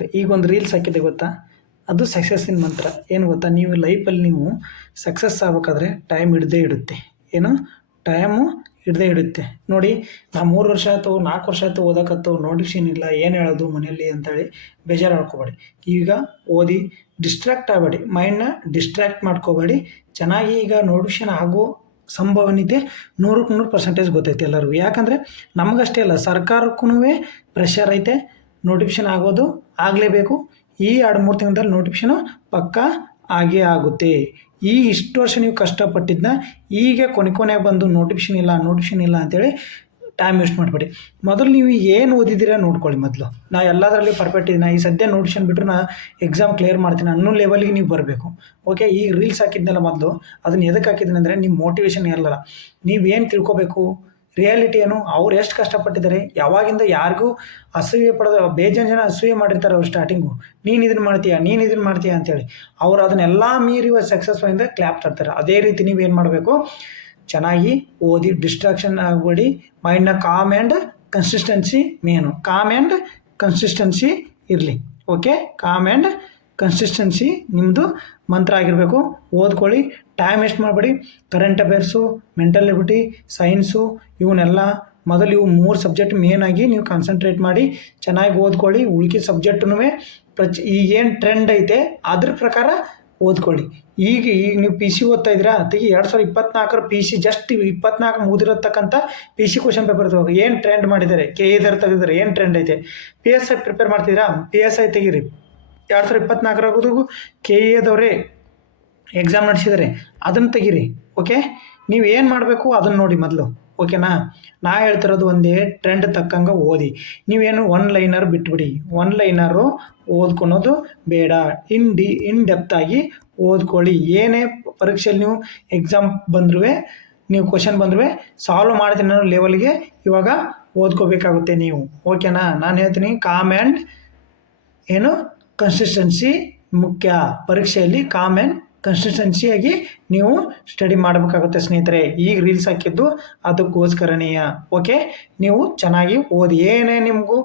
ಈಗ ಒಂದು ರೀಲ್ಸ್ ಹಾಕಿದೆ ಗೊತ್ತಾ, ಅದು ಸಕ್ಸಸ್ಸಿನ ಮಂತ್ರ. ಏನು ಗೊತ್ತಾ, ನೀವು ಲೈಫಲ್ಲಿ ನೀವು ಸಕ್ಸಸ್ ಆಗ್ಬೇಕಾದ್ರೆ ಟೈಮ್ ಹಿಡ್ದೇ ಇಡುತ್ತೆ. ಏನು ಟೈಮು ಹಿಡ್ದೇ ಇಡುತ್ತೆ ನೋಡಿ. ನಾವು 3 ವರ್ಷ ಆಯ್ತು 4 ವರ್ಷ ಆಯ್ತು ಓದಕತ್ತು, ನೋಟಿಫಿಕೇಶನ್ ಇಲ್ಲ, ಏನು ಹೇಳೋದು ಮನೆಯಲ್ಲಿ ಅಂತೇಳಿ ಬೇಜಾರು ಮಾಡ್ಕೋಬೇಡಿ. ಈಗ ಓದಿ ಡಿಸ್ಟ್ರಾಕ್ಟ್ ಆಗಬೇಡಿ, ಮೈಂಡ್ನ ಡಿಸ್ಟ್ರಾಕ್ಟ್ ಮಾಡ್ಕೋಬೇಡಿ. ಚೆನ್ನಾಗಿ ಈಗ ನೋಟಿಫಿಕೇಶನ್ ಆಗೋ ಸಂಭವನೀಯತೆ 100ಕ್ಕೆ 100% ಗೊತ್ತೈತೆ ಎಲ್ಲರಿಗೂ. ಯಾಕಂದರೆ ನಮಗಷ್ಟೇ ಅಲ್ಲ, ಸರ್ಕಾರಕ್ಕೂ ಪ್ರೆಷರ್ ಐತೆ. ನೋಟಿಫಿಕೇಶನ್ ಆಗೋದು ಆಗಲೇಬೇಕು. ಈ 2-3 ತಿಂಗಳಲ್ಲಿ ನೋಟಿಫಿಕೇಶನು ಪಕ್ಕಾ ಆಗೇ ಆಗುತ್ತೆ. ಇಷ್ಟು ವರ್ಷ ನೀವು ಕಷ್ಟಪಟ್ಟಿದ್ದನ್ನ ಈಗ ಕೊನೆ ಬಂದು ನೋಟಿಫಿಕೇಶನ್ ಇಲ್ಲ ಅಂತೇಳಿ ಟೈಮ್ ವೇಸ್ಟ್ ಮಾಡಬೇಡಿ. ಮೊದಲು ನೀವು ಏನು ಓದಿದ್ದೀರಾ ನೋಡ್ಕೊಳ್ಳಿ. ಮೊದಲು ನಾ ಎಲ್ಲದರಲ್ಲಿ ಪರ್ಫೆಕ್ಟ್ ಇದ್ದೀನಿ, ಈ ಸದ್ಯ ನೋಟಿಫಿಕೇಶನ್ ಬಿಟ್ಟರು ನಾ ಎಕ್ಸಾಮ್ ಕ್ಲಿಯರ್ ಮಾಡ್ತೀನಿ ಅನ್ನೋ ಲೆವೆಲ್ಗೆ ನೀವು ಬರಬೇಕು. ಓಕೆ, ಈಗ ರೀಲ್ಸ್ ಹಾಕಿದ್ನಲ್ಲ ಮೊದಲು, ಅದನ್ನು ಎದಕ್ಕೆ ಹಾಕಿದ್ದೀನಿ ಅಂದರೆ ನಿಮ್ಮ ಮೋಟಿವೇಶನ್ ಇರಲ್ಲ. ನೀವೇನು ತಿಳ್ಕೊಬೇಕು, ರಿಯಾಲಿಟಿ ಏನು, ಅವ್ರು ಎಷ್ಟು ಕಷ್ಟಪಟ್ಟಿದ್ದಾರೆ, ಯಾವಾಗಿಂದ ಯಾರಿಗೂ ಅಸೂಯೆ ಪಡೆದ ಬೇಜಾನ್ ಜನ ಅಸೂಯೆ ಮಾಡಿರ್ತಾರೆ ಅವ್ರು ಸ್ಟಾರ್ಟಿಂಗು. ನೀನು ಇದನ್ನು ಮಾಡ್ತೀಯ ಅಂತೇಳಿ ಅವ್ರು ಅದನ್ನೆಲ್ಲ ಮೀರಿ ಸಕ್ಸಸ್ಫುಲ್ಲಿಂದ ಕ್ಲ್ಯಾಪ್ ತರ್ತಾರೆ. ಅದೇ ರೀತಿ ನೀವೇನು ಮಾಡಬೇಕು, ಚೆನ್ನಾಗಿ ಓದಿ ಡಿಸ್ಟ್ರಾಕ್ಷನ್ ಆಗಬೇಡಿ. ಮೈಂಡ್ನ calm and consistency main, calm and consistency ಇರಲಿ. ಓಕೆ, ಕಾಮ್ ಆ್ಯಂಡ್ ಕನ್ಸಿಸ್ಟೆನ್ಸಿ ನಿಮ್ಮದು ಮಂತ್ರ ಆಗಿರಬೇಕು. ಓದ್ಕೊಳ್ಳಿ, ಟೈಮ್ ವೇಸ್ಟ್ ಮಾಡಬೇಡಿ. Current affairs, mental ability, science, ಇವನ್ನೆಲ್ಲ ಮೊದಲು ಇವು 3 ಸಬ್ಜೆಕ್ಟ್ ಮೇನಾಗಿ ನೀವು ಕಾನ್ಸಂಟ್ರೇಟ್ ಮಾಡಿ ಚೆನ್ನಾಗಿ ಓದ್ಕೊಳ್ಳಿ. ಉಳ್ಕಿದ ಸಬ್ಜೆಕ್ಟೂ ಈಗೇನು ಟ್ರೆಂಡ್ ಐತೆ ಅದ್ರ ಪ್ರಕಾರ ಓದ್ಕೊಳ್ಳಿ. ಈಗ ನೀವು ಪಿ ಸಿ ಓದ್ತಾ ಇದ್ದೀರಾ, ತೆಗಿ 2024 ಪಿ ಸಿ ಜಸ್ಟ್ 24 ಮುಗಿದಿರತಕ್ಕಂಥ ಪಿ ಸಿ ಕ್ವಶನ್ ಪೇಪರ್ ತಗೋ. ಏನು ಟ್ರೆಂಡ್ ಮಾಡಿದ್ದಾರೆ, KA ತೆಗೆದಿದ್ದಾರೆ, ಏನು ಟ್ರೆಂಡ್ ಐತೆ. PSI ಪ್ರಿಪೇರ್ ಮಾಡ್ತಿದ್ದೀರಾ, PSI ತೆಗೀರಿ. 2024 KA ಎಕ್ಸಾಮ್ ನಡೆಸಿದ್ದಾರೆ, ಅದನ್ನು ತೆಗೀರಿ. ಓಕೆ, ನೀವು ಏನು ಮಾಡಬೇಕು ಅದನ್ನು ನೋಡಿ ಮೊದಲು. ಓಕೆನಾ, ನಾ ಹೇಳ್ತಿರೋದು ಒಂದೇ, ಟ್ರೆಂಡ್ ತಕ್ಕಂಗೆ ಓದಿ. ನೀವೇನು 1 ಲೈನರ್ ಬಿಟ್ಬಿಡಿ, 1 ಲೈನರು ಓದ್ಕೊಳೋದು ಬೇಡ. ಇನ್ ಡೆಪ್ತ್ ಆಗಿ ಓದ್ಕೊಳ್ಳಿ. ಏನೇ ಪರೀಕ್ಷೆಯಲ್ಲಿ ನೀವು ಎಕ್ಸಾಮ್ ಬಂದ್ರೂ, ನೀವು ಕ್ವಶನ್ ಬಂದ್ರೂ ಸಾಲ್ವ್ ಮಾಡ್ತೀನಿ ಅನ್ನೋ ಲೆವೆಲ್ಗೆ ಇವಾಗ ಓದ್ಕೋಬೇಕಾಗುತ್ತೆ ನೀವು. ಓಕೆನಾ, ನಾನು ಹೇಳ್ತೀನಿ ಕಾಮ್ ಆ್ಯಂಡ್ ಕನ್ಸಿಸ್ಟೆನ್ಸಿ ಮುಖ್ಯ. ಪರೀಕ್ಷೆಯಲ್ಲಿ ಕಾಮ್ ಆ್ಯಂಡ್ ಕನ್ಸಿಸ್ಟೆನ್ಸಿಯಾಗಿ ನೀವು ಸ್ಟಡಿ ಮಾಡಬೇಕಾಗುತ್ತೆ ಸ್ನೇಹಿತರೆ. ಈಗ ರೀಲ್ಸ್ ಹಾಕಿದ್ದು ಅದಕ್ಕೋಸ್ಕರನೇಯ. ಓಕೆ, ನೀವು ಚೆನ್ನಾಗಿ ಓದಿ. ಏನೇ ನಿಮಗೂ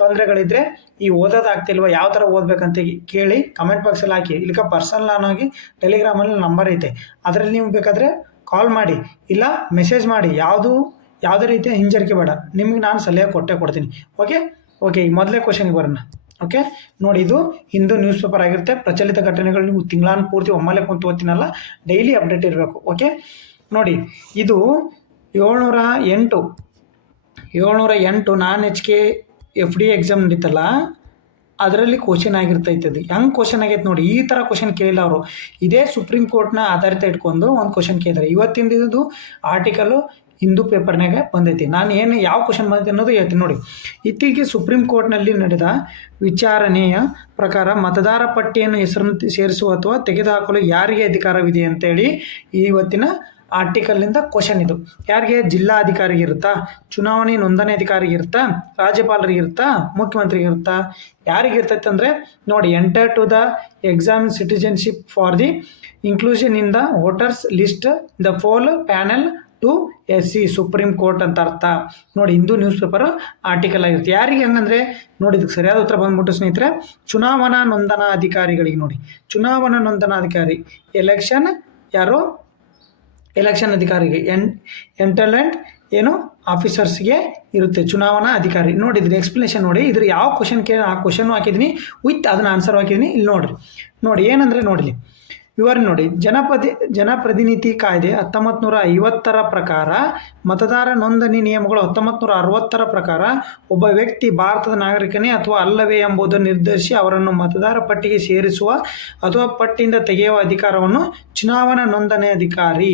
ತೊಂದರೆಗಳಿದ್ದರೆ, ಈ ಓದೋದಾಗ್ತಿಲ್ವ, ಯಾವ ಥರ ಓದಬೇಕಂತ ಕೇಳಿ ಕಮೆಂಟ್ ಬಾಕ್ಸಲ್ಲಿ ಹಾಕಿ. ಇಲ್ಲಿಕ ಪರ್ಸನಲ್ ಆಗಿ ಟೆಲಿಗ್ರಾಮಲ್ಲಿ ನಂಬರ್ ಐತೆ, ಅದರಲ್ಲಿ ನೀವು ಬೇಕಾದರೆ ಕಾಲ್ ಮಾಡಿ, ಇಲ್ಲ ಮೆಸೇಜ್ ಮಾಡಿ. ಯಾವುದೇ ರೀತಿಯ ಹಿಂಜರಿಕೆ ಬೇಡ, ನಿಮಗೆ ನಾನು ಸಲಹೆ ಕೊಡ್ತೀನಿ. ಓಕೆ, ಈಗ ಮೊದಲೇ ಕ್ವಶನ್ಗೆ ಬರೋಣ. ಓಕೆ ನೋಡಿ, ಇದು ಹಿಂದೂ ನ್ಯೂಸ್ ಪೇಪರ್ ಆಗಿರುತ್ತೆ. ಪ್ರಚಲಿತ ಘಟನೆಗಳು ನೀವು ತಿಂಗಳಾನು ಪೂರ್ತಿ ಒಮ್ಮೆಲೆ ಕುಂತು ಓದ್ತೀನಲ್ಲ, ಡೈಲಿ ಅಪ್ಡೇಟ್ ಇರಬೇಕು. ಓಕೆ ನೋಡಿ, ಇದು 708 ನಾನ್ HK FD ಎಕ್ಸಾಮ್ ನಡೀತಲ್ಲ, ಅದರಲ್ಲಿ ಕ್ವಶನ್ ಆಗಿರ್ತೈತೆ. ಅದು ಹೆಂಗೆ ಕ್ವಶನ್ ಆಗೈತೆ ನೋಡಿ. ಈ ಥರ ಕ್ವಶನ್ ಕೇಳಿಲ್ಲ ಅವರು. ಇದೇ ಸುಪ್ರೀಂ ಕೋರ್ಟ್ನ ಆಧಾರಿತ ಇಟ್ಕೊಂಡು ಒಂದು ಕ್ವಶನ್ ಕೇಳಿದ್ದಾರೆ. ಇವತ್ತಿಂದು ಆರ್ಟಿಕಲು ಹಿಂದೂ ಪೇಪರ್ನಾಗ ಬಂದೈತಿ. ನಾನು ಯಾವ ಕ್ವಶನ್ ಬಂದೈತೆ ಅನ್ನೋದು ಹೇಳ್ತೀನಿ ನೋಡಿ. ಇತ್ತೀಚೆಗೆ ಸುಪ್ರೀಂ ಕೋರ್ಟ್ನಲ್ಲಿ ನಡೆದ ವಿಚಾರಣೆಯ ಪ್ರಕಾರ ಮತದಾರ ಪಟ್ಟಿಯನ್ನು ಹೆಸರನ್ನು ಸೇರಿಸುವ ಅಥವಾ ತೆಗೆದುಹಾಕಲು ಯಾರಿಗೆ ಅಧಿಕಾರವಿದೆ ಅಂತೇಳಿ ಇವತ್ತಿನ ಆರ್ಟಿಕಲ್ನಿಂದ ಕ್ವಶನ್ ಇದು. ಯಾರಿಗೆ? ಜಿಲ್ಲಾ ಅಧಿಕಾರಿಗೆ ಇರುತ್ತಾ, ಚುನಾವಣೆ ನೋಂದಣಿ ಅಧಿಕಾರಿಗೆ ಇರುತ್ತಾ, ರಾಜ್ಯಪಾಲರಿಗೆ ಇರುತ್ತಾ, ಮುಖ್ಯಮಂತ್ರಿಗೆ ಇರುತ್ತಾ, ಯಾರಿಗೆ ಇರ್ತೈತೆ ಅಂದರೆ ನೋಡಿ, enter to the exam citizenship for the inclusion in the voters list the poll panel to SC supreme court ಅಂತ ಅರ್ಥ ನೋಡಿ. ಹಿಂದೂ ನ್ಯೂಸ್ ಪೇಪರ್ ಆರ್ಟಿಕಲ್ ಆಗಿರುತ್ತೆ. ಯಾರಿಗೆ ಹಂಗಂದರೆ ನೋಡಿ, ಇದಕ್ಕೆ ಸರಿಯಾದ ಉತ್ತರ ಬಂದ್ಬಿಟ್ಟು ಸ್ನೇಹಿತರೆ, ಚುನಾವಣಾ ನೋಂದಣಾ ಅಧಿಕಾರಿಗಳಿಗೆ. ನೋಡಿ, ಚುನಾವಣಾ ನೋಂದಣಾ ಅಧಿಕಾರಿ ಎಲೆಕ್ಷನ್ ಅಧಿಕಾರಿಗೆ, ಎಂಟರ್ಲೆಂಟ್ ಆಫೀಸರ್ಸ್ಗೆ ಇರುತ್ತೆ ಚುನಾವಣಾ ಅಧಿಕಾರಿ. ನೋಡಿದ್ರಿ ಎಕ್ಸ್ಪ್ಲನೇಷನ್ ನೋಡಿ. ಇದ್ರ ಯಾವ ಕ್ವಶನ್ ಆ ಕ್ವಶನ್ ಹಾಕಿದ್ದೀನಿ ವಿತ್ ಅದನ್ನ ಆನ್ಸರ್ ಹಾಕಿದ್ದೀನಿ. ಇಲ್ಲಿ ನೋಡಿ ಏನಂದರೆ ನೋಡಲಿ ವಿವರಣೆ ನೋಡಿ. ಜನಪ್ರತಿನಿಧಿ ಕಾಯ್ದೆ 1950 ಪ್ರಕಾರ, ಮತದಾರ ನೋಂದಣಿ ನಿಯಮಗಳು 1960 ಪ್ರಕಾರ ಒಬ್ಬ ವ್ಯಕ್ತಿ ಭಾರತದ ನಾಗರಿಕನೇ ಅಥವಾ ಅಲ್ಲವೇ ಎಂಬುದನ್ನು ನಿರ್ಧರಿಸಿ ಅವರನ್ನು ಮತದಾರ ಪಟ್ಟಿಗೆ ಸೇರಿಸುವ ಅಥವಾ ಪಟ್ಟಿಯಿಂದ ತೆಗೆಯುವ ಅಧಿಕಾರವನ್ನು ಚುನಾವಣಾ ನೋಂದಣಿ ಅಧಿಕಾರಿ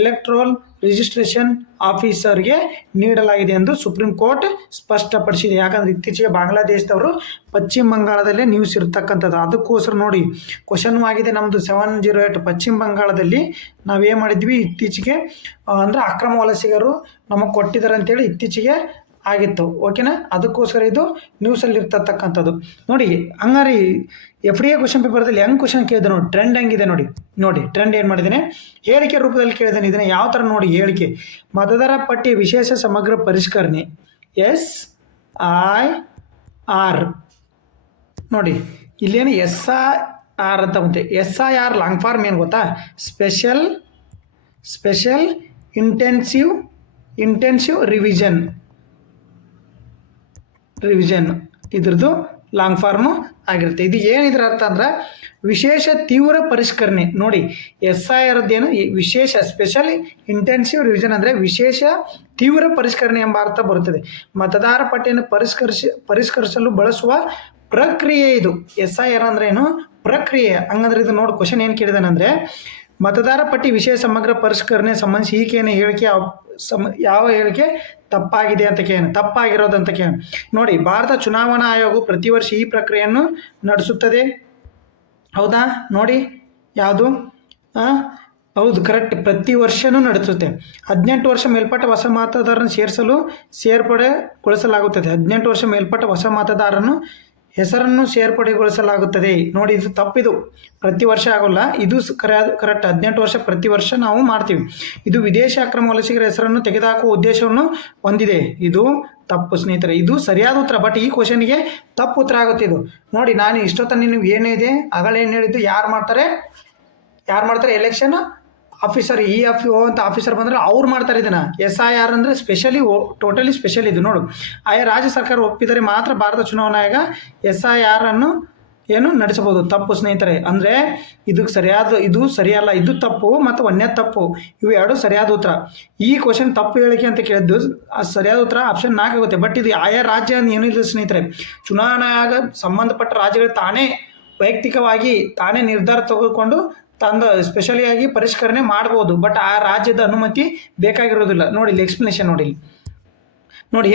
ಎಲೆಕ್ಟ್ರಲ್ ರಿಜಿಸ್ಟ್ರೇಷನ್ ಆಫೀಸರ್ಗೆ ನೀಡಲಾಗಿದೆ ಎಂದು ಸುಪ್ರೀಂ ಕೋರ್ಟ್ ಸ್ಪಷ್ಟಪಡಿಸಿದೆ. ಯಾಕಂದರೆ ಇತ್ತೀಚೆಗೆ ಬಾಂಗ್ಲಾದೇಶದವರು ಪಶ್ಚಿಮ ಬಂಗಾಳದಲ್ಲೇ ನ್ಯೂಸ್ ಇರ್ತಕ್ಕಂಥದ್ದು. ಅದಕ್ಕೋಸ್ಕರ ನೋಡಿ, ಕ್ವಶನ್ ಆಗಿದೆ ನಮ್ಮದು 708. ಪಶ್ಚಿಮ ಬಂಗಾಳದಲ್ಲಿ ನಾವೇನು ಮಾಡಿದ್ವಿ ಇತ್ತೀಚೆಗೆ ಅಂದರೆ ಅಕ್ರಮ ವಲಸಿಗರು ನಮಗೆ ಕೊಟ್ಟಿದ್ದಾರೆ ಅಂತೇಳಿ ಇತ್ತೀಚೆಗೆ ಆಗಿತ್ತು. ಓಕೆನಾ, ಅದಕ್ಕೋಸ್ಕರ ಇದು ನ್ಯೂಸಲ್ಲಿ ಇರ್ತಕ್ಕಂಥದ್ದು. ನೋಡಿ ಹಂಗಾರೆ FDA ಕ್ವಶನ್ ಪೇಪರ್ದಲ್ಲಿ ಹೆಂಗೆ ಕ್ವಶನ್ ಕೇಳಿದೆ ನೋಡಿ, ಟ್ರೆಂಡ್ ಹೆಂಗಿದೆ ನೋಡಿ. ಟ್ರೆಂಡ್ ಏನು ಮಾಡಿದ್ದೇನೆ, ಹೇಳಿಕೆ ರೂಪದಲ್ಲಿ ಕೇಳಿದ್ದೇನೆ. ಇದನ್ನು ಯಾವ ಥರ ನೋಡಿ, ಹೇಳಿಕೆ ಮತದಾರ ಪಟ್ಟಿ ವಿಶೇಷ ಸಮಗ್ರ ಪರಿಷ್ಕರಣೆ SIR ನೋಡಿ ಇಲ್ಲೇನು SIR ಅಂತ ಬಂತೆ. SIR ಲಾಂಗ್ ಫಾರ್ಮ್ ಏನು ಗೊತ್ತಾ? ಸ್ಪೆಷಲ್ ಇಂಟೆನ್ಸಿವ್ ರಿವಿಷನ್ ಇದ್ರದ್ದು ಲಾಂಗ್ ಫಾರ್ಮು ಆಗಿರುತ್ತೆ. ಇದು ಏನಿದ್ರ ಅರ್ಥ ಅಂದ್ರೆ ವಿಶೇಷ ತೀವ್ರ ಪರಿಷ್ಕರಣೆ. ನೋಡಿ SIR ಏನು ವಿಶೇಷ ಸ್ಪೆಷಲ್ ಇಂಟೆನ್ಸಿವ್ ರಿವಿಷನ್ ಅಂದರೆ ವಿಶೇಷ ತೀವ್ರ ಪರಿಷ್ಕರಣೆ ಎಂಬ ಅರ್ಥ ಬರುತ್ತದೆ. ಮತದಾರ ಪಟ್ಟಿಯನ್ನು ಪರಿಷ್ಕರಿಸಲು ಬಳಸುವ ಪ್ರಕ್ರಿಯೆ ಇದು. SIR ಅಂದ್ರೆ ಏನು? ಪ್ರಕ್ರಿಯೆ. ಹಂಗಂದ್ರೆ ಇದು ನೋಡಿ ಕ್ವಶನ್ ಏನು ಕೇಳಿದಾನಂದರೆ ಮತದಾರ ಪಟ್ಟಿ ವಿಶೇಷ ಸಮಗ್ರ ಪರಿಷ್ಕರಣೆ ಸಂಬಂಧಿಸಿ ಈಕೆಯನ್ನು ಹೇಳಿಕೆ ಯಾವ ಹೇಳಿಕೆ ತಪ್ಪಾಗಿದೆ ಅಂತ ತಪ್ಪಾಗಿರೋದು ಅಂತ ನೋಡಿ ಭಾರತ ಚುನಾವಣಾ ಆಯೋಗವು ಪ್ರತಿ ವರ್ಷ ಈ ಪ್ರಕ್ರಿಯೆಯನ್ನು ನಡೆಸುತ್ತದೆ. ಹೌದಾ? ನೋಡಿ ಯಾವುದು? ಹೌದು, ಕರೆಕ್ಟ್. ಪ್ರತಿ ವರ್ಷವೂ ನಡೆಸುತ್ತೆ. 18 ವರ್ಷ ಮೇಲ್ಪಟ್ಟ ಹೊಸ ಮತದಾರರನ್ನು ಸೇರ್ಪಡೆಗೊಳಿಸಲಾಗುತ್ತದೆ. 18 ವರ್ಷ ಮೇಲ್ಪಟ್ಟ ಹೊಸ ಮತದಾರರನ್ನು ಹೆಸರನ್ನು ಸೇರ್ಪಡೆಗೊಳಿಸಲಾಗುತ್ತದೆ. ನೋಡಿ ಇದು ತಪ್ಪಿದು. ಪ್ರತಿ ವರ್ಷ ಆಗೋಲ್ಲ, ಇದು ಕರೆಕ್ಟ್. 18 ವರ್ಷ ಪ್ರತಿ ವರ್ಷ ನಾವು ಮಾಡ್ತೀವಿ. ಇದು ವಿದೇಶಿ ಅಕ್ರಮ ವಲಸಿಗರ ಹೆಸರನ್ನು ತೆಗೆದುಹಾಕುವ ಉದ್ದೇಶವನ್ನು ಹೊಂದಿದೆ. ಇದು ತಪ್ಪು ಸ್ನೇಹಿತರೆ. ಇದು ಸರಿಯಾದ ಉತ್ತರ, ಬಟ್ ಈ ಕ್ವಶನ್ಗೆ ತಪ್ಪು ಉತ್ತರ ಆಗುತ್ತೆ ಇದು. ನೋಡಿ ನಾನು ಇಷ್ಟೊತ್ತನ ನೀವು ಏನಿದೆ ಅಗಳು ಏನು ಹೇಳಿದ್ದು, ಯಾರು ಮಾಡ್ತಾರೆ ಎಲೆಕ್ಷನ್ ಆಫೀಸರ್, EFO ಅಂತ ಆಫೀಸರ್ ಬಂದರೆ ಅವ್ರು ಮಾಡ್ತಾರೆ ಇದನ್ನು. SIR ಅಂದರೆ ಟೋಟಲಿ ಸ್ಪೆಷಲ್ ಇದು. ನೋಡು, ಆಯಾ ರಾಜ್ಯ ಸರ್ಕಾರ ಒಪ್ಪಿದರೆ ಮಾತ್ರ ಭಾರತ ಚುನಾವಣಾ ಆಯೋಗ SIR ಅನ್ನು ನಡೆಸಬಹುದು. ತಪ್ಪು ಸ್ನೇಹಿತರೆ. ಅಂದರೆ ಇದು ಸರಿಯಲ್ಲ, ಇದು ತಪ್ಪು ಮತ್ತು ಒಂದೇ ತಪ್ಪು, ಇವು ಎರಡು ಸರಿಯಾದ ಉತ್ತರ. ಈ ಕ್ವಶನ್ ತಪ್ಪು ಹೇಳಿಕೆ ಅಂತ ಕೇಳಿದ್ದು ಸರಿಯಾದ ಉತ್ತರ ಆಪ್ಷನ್ 4 ಆಗುತ್ತೆ. ಬಟ್ ಇದು ಆಯಾ ರಾಜ್ಯ ಏನೂ ಇಲ್ಲ ಸ್ನೇಹಿತರೆ. ಚುನಾವಣಾ ಆಯೋಗ ಸಂಬಂಧಪಟ್ಟ ರಾಜ್ಯಗಳು ವೈಯಕ್ತಿಕವಾಗಿ ತಾನೇ ನಿರ್ಧಾರ ತೆಗೆದುಕೊಂಡು ಸ್ಪೆಷಲಿಯಾಗಿ ಪರಿಷ್ಕರಣೆ ಮಾಡ್ಬೋದು. ಬಟ್ ಆ ರಾಜ್ಯದ ಅನುಮತಿ ಬೇಕಾಗಿರೋದಿಲ್ಲ. ನೋಡಿ ಇಲ್ಲಿ ಎಕ್ಸ್ಪ್ಲನೇಷನ್ ನೋಡಿ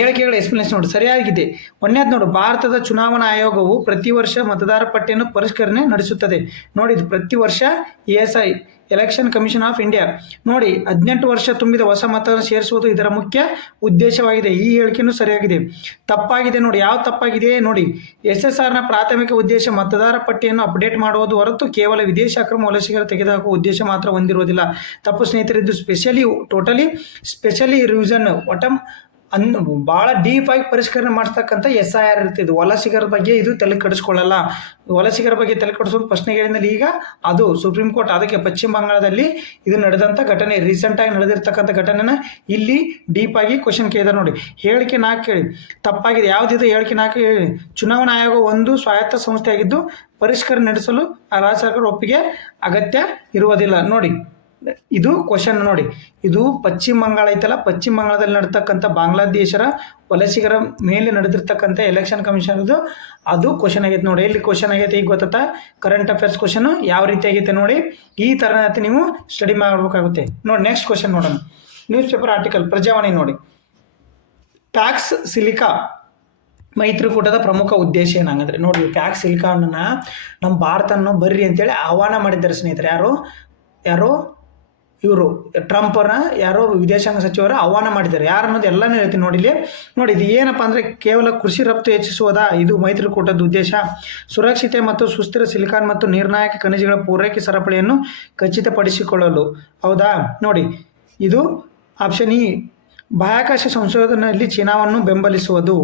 ಹೇಳಿಕೆಗಳ ಎಕ್ಸ್ಪ್ಲನೇಷನ್ ನೋಡಿ ಸರಿಯಾಗಿದೆ. ಒಂದೇದು ನೋಡು, ಭಾರತದ ಚುನಾವಣಾ ಆಯೋಗವು ಪ್ರತಿ ವರ್ಷ ಮತದಾರ ಪಟ್ಟಿಯನ್ನು ಪರಿಷ್ಕರಣೆ ನಡೆಸುತ್ತದೆ. ನೋಡಿ ಇದು ಪ್ರತಿ ವರ್ಷ ESI election commission of India ನೋಡಿ 18 ವರ್ಷ ತುಂಬಿದ ಹೊಸ ಮತದಾರರನ್ನು ಸೇರಿಸುವುದು ಇದರ ಮುಖ್ಯ ಉದ್ದೇಶವಾಗಿದೆ. ಈ ಹೇಳಿಕೆಯೂ ಸರಿಯಾಗಿದೆ. ತಪ್ಪಾಗಿದೆ ನೋಡಿ, ಯಾವ ತಪ್ಪಾಗಿದೆ ನೋಡಿ. SSRನ ಪ್ರಾಥಮಿಕ ಉದ್ದೇಶ ಮತದಾರ ಪಟ್ಟಿಯನ್ನು ಅಪ್ಡೇಟ್ ಮಾಡುವುದು ಹೊರತು ಕೇವಲ ವಿದೇಶಿ ಅಕ್ರಮ ವಲಸಿಗರ ತೆಗೆದುಹಾಕುವ ಉದ್ದೇಶ ಮಾತ್ರ ಹೊಂದಿರುವುದಿಲ್ಲ. ತಪ್ಪು ಸ್ನೇಹಿತರೆ. ಇದು ಸ್ಪೆಷಲಿ ರಿವಿಷನ್ ಭಾಳ ಡೀಪಾಗಿ ಪರಿಷ್ಕರಣೆ ಮಾಡಿಸ್ತಕ್ಕಂಥ SIR ಇರ್ತಿದ್ದು. ವಲಸಿಗರ ಬಗ್ಗೆ ಇದು ತಲೆ ಕೆಡಿಸ್ಕೊಳ್ಳಲ್ಲ. ವಲಸಿಗರ ಬಗ್ಗೆ ತಲೆ ಕೆಡಿಸೋದು ಪ್ರಶ್ನೆಗಳಿಂದ ಈಗ ಅದು ಸುಪ್ರೀಂ ಕೋರ್ಟ್ ಅದಕ್ಕೆ ಪಶ್ಚಿಮ ಬಂಗಾಳದಲ್ಲಿ ಇದು ನಡೆದಂಥ ಘಟನೆ, ರೀಸೆಂಟಾಗಿ ನಡೆದಿರ್ತಕ್ಕಂಥ ಘಟನೆನ ಇಲ್ಲಿ ಡೀಪಾಗಿ ಕ್ವಶನ್ ಕೇಳಿದಾರೆ ನೋಡಿ. ಹೇಳಿಕೆ 4 ಕೇಳಿ ತಪ್ಪಾಗಿದೆ. ಯಾವುದಿದೆ ಹೇಳಿಕೆ 4 ಹೇಳಿ. ಚುನಾವಣಾ ಆಯೋಗ ಒಂದು ಸ್ವಾಯತ್ತ ಸಂಸ್ಥೆಯಾಗಿದ್ದು ಪರಿಷ್ಕರಣೆ ನಡೆಸಲು ಆ ರಾಜ್ಯ ಸರ್ಕಾರ ಒಪ್ಪಿಗೆ ಅಗತ್ಯ ಇರುವುದಿಲ್ಲ. ನೋಡಿ ಇದು ಕ್ವಶನ್ ನೋಡಿ. ಇದು ಪಶ್ಚಿಮ ಬಂಗಾಳ ಐತಲ್ಲ, ಪಶ್ಚಿಮ ಬಂಗಾಳದಲ್ಲಿ ನಡ್ತಕ್ಕಂಥ ಬಾಂಗ್ಲಾದೇಶರ ವಲಸಿಗರ ಮೇಲೆ ನಡೆದಿರ್ತಕ್ಕಂಥ ಎಲೆಕ್ಷನ್ ಕಮಿಷನ್ ಅದು ಕ್ವಶನ್ ಆಗೈತೆ ನೋಡಿ. ಎಲ್ಲಿ ಕ್ವಶನ್ ಆಗೈತೆ ಈಗ ಗೊತ್ತಾ? ಕರೆಂಟ್ ಅಫೇರ್ಸ್ ಕ್ವಶನ್ ಯಾವ ರೀತಿ ಆಗೈತೆ ನೋಡಿ. ಈ ಥರನತೆ ನೀವು ಸ್ಟಡಿ ಮಾಡಬೇಕಾಗುತ್ತೆ ನೋಡಿ. ನೆಕ್ಸ್ಟ್ ಕ್ವಶನ್ ನೋಡೋಣ. ನ್ಯೂಸ್ ಪೇಪರ್ ಆರ್ಟಿಕಲ್ ಪ್ರಜಾವಾಣಿ ನೋಡಿ. ಪ್ಯಾಕ್ಸ್ ಸಿಲಿಕಾ ಮೈತ್ರಿಕೂಟದ ಪ್ರಮುಖ ಉದ್ದೇಶ ಏನಾಗಂದ್ರೆ ನೋಡಿ, ಪ್ಯಾಕ್ಸ್ ಸಿಲಿಕಾನ್ನ ನಮ್ಮ ಭಾರತವನ್ನು ಬರ್ರಿ ಅಂತೇಳಿ ಆಹ್ವಾನ ಮಾಡಿದ್ದಾರೆ ಸ್ನೇಹಿತರೆ. ಯಾರು ಇವರು ಟ್ರಂಪ್ನ ಯಾರೋ ವಿದೇಶಾಂಗ ಸಚಿವರು ಆಹ್ವಾನ ಮಾಡಿದ್ದಾರೆ. ಯಾರು ಅನ್ನೋದು ಎಲ್ಲನೂ ಹೇಳ್ತೀನಿ ನೋಡಿ. ನೋಡಿ ಇದು ಏನಪ್ಪ ಅಂದರೆ ಕೇವಲ ಕೃಷಿ ರಫ್ತು ಹೆಚ್ಚಿಸುವುದಾ ಇದು ಮೈತ್ರಿಕೂಟದ ಉದ್ದೇಶ? ಸುರಕ್ಷಿತ ಮತ್ತು ಸುಸ್ಥಿರ ಸಿಲಿಕಾನ್ ಮತ್ತು ನಿರ್ಣಾಯಕ ಖನಿಜಗಳ ಪೂರೈಕೆ ಸರಪಳಿಯನ್ನು ಖಚಿತಪಡಿಸಿಕೊಳ್ಳಲು. ಹೌದಾ? ನೋಡಿ ಇದು ಆಪ್ಷನ್ ಇ. ಬಾಹ್ಯಾಕಾಶ ಸಂಶೋಧನೆಯಲ್ಲಿ ಚೀನಾವನ್ನು ಬೆಂಬಲಿಸುವುದು.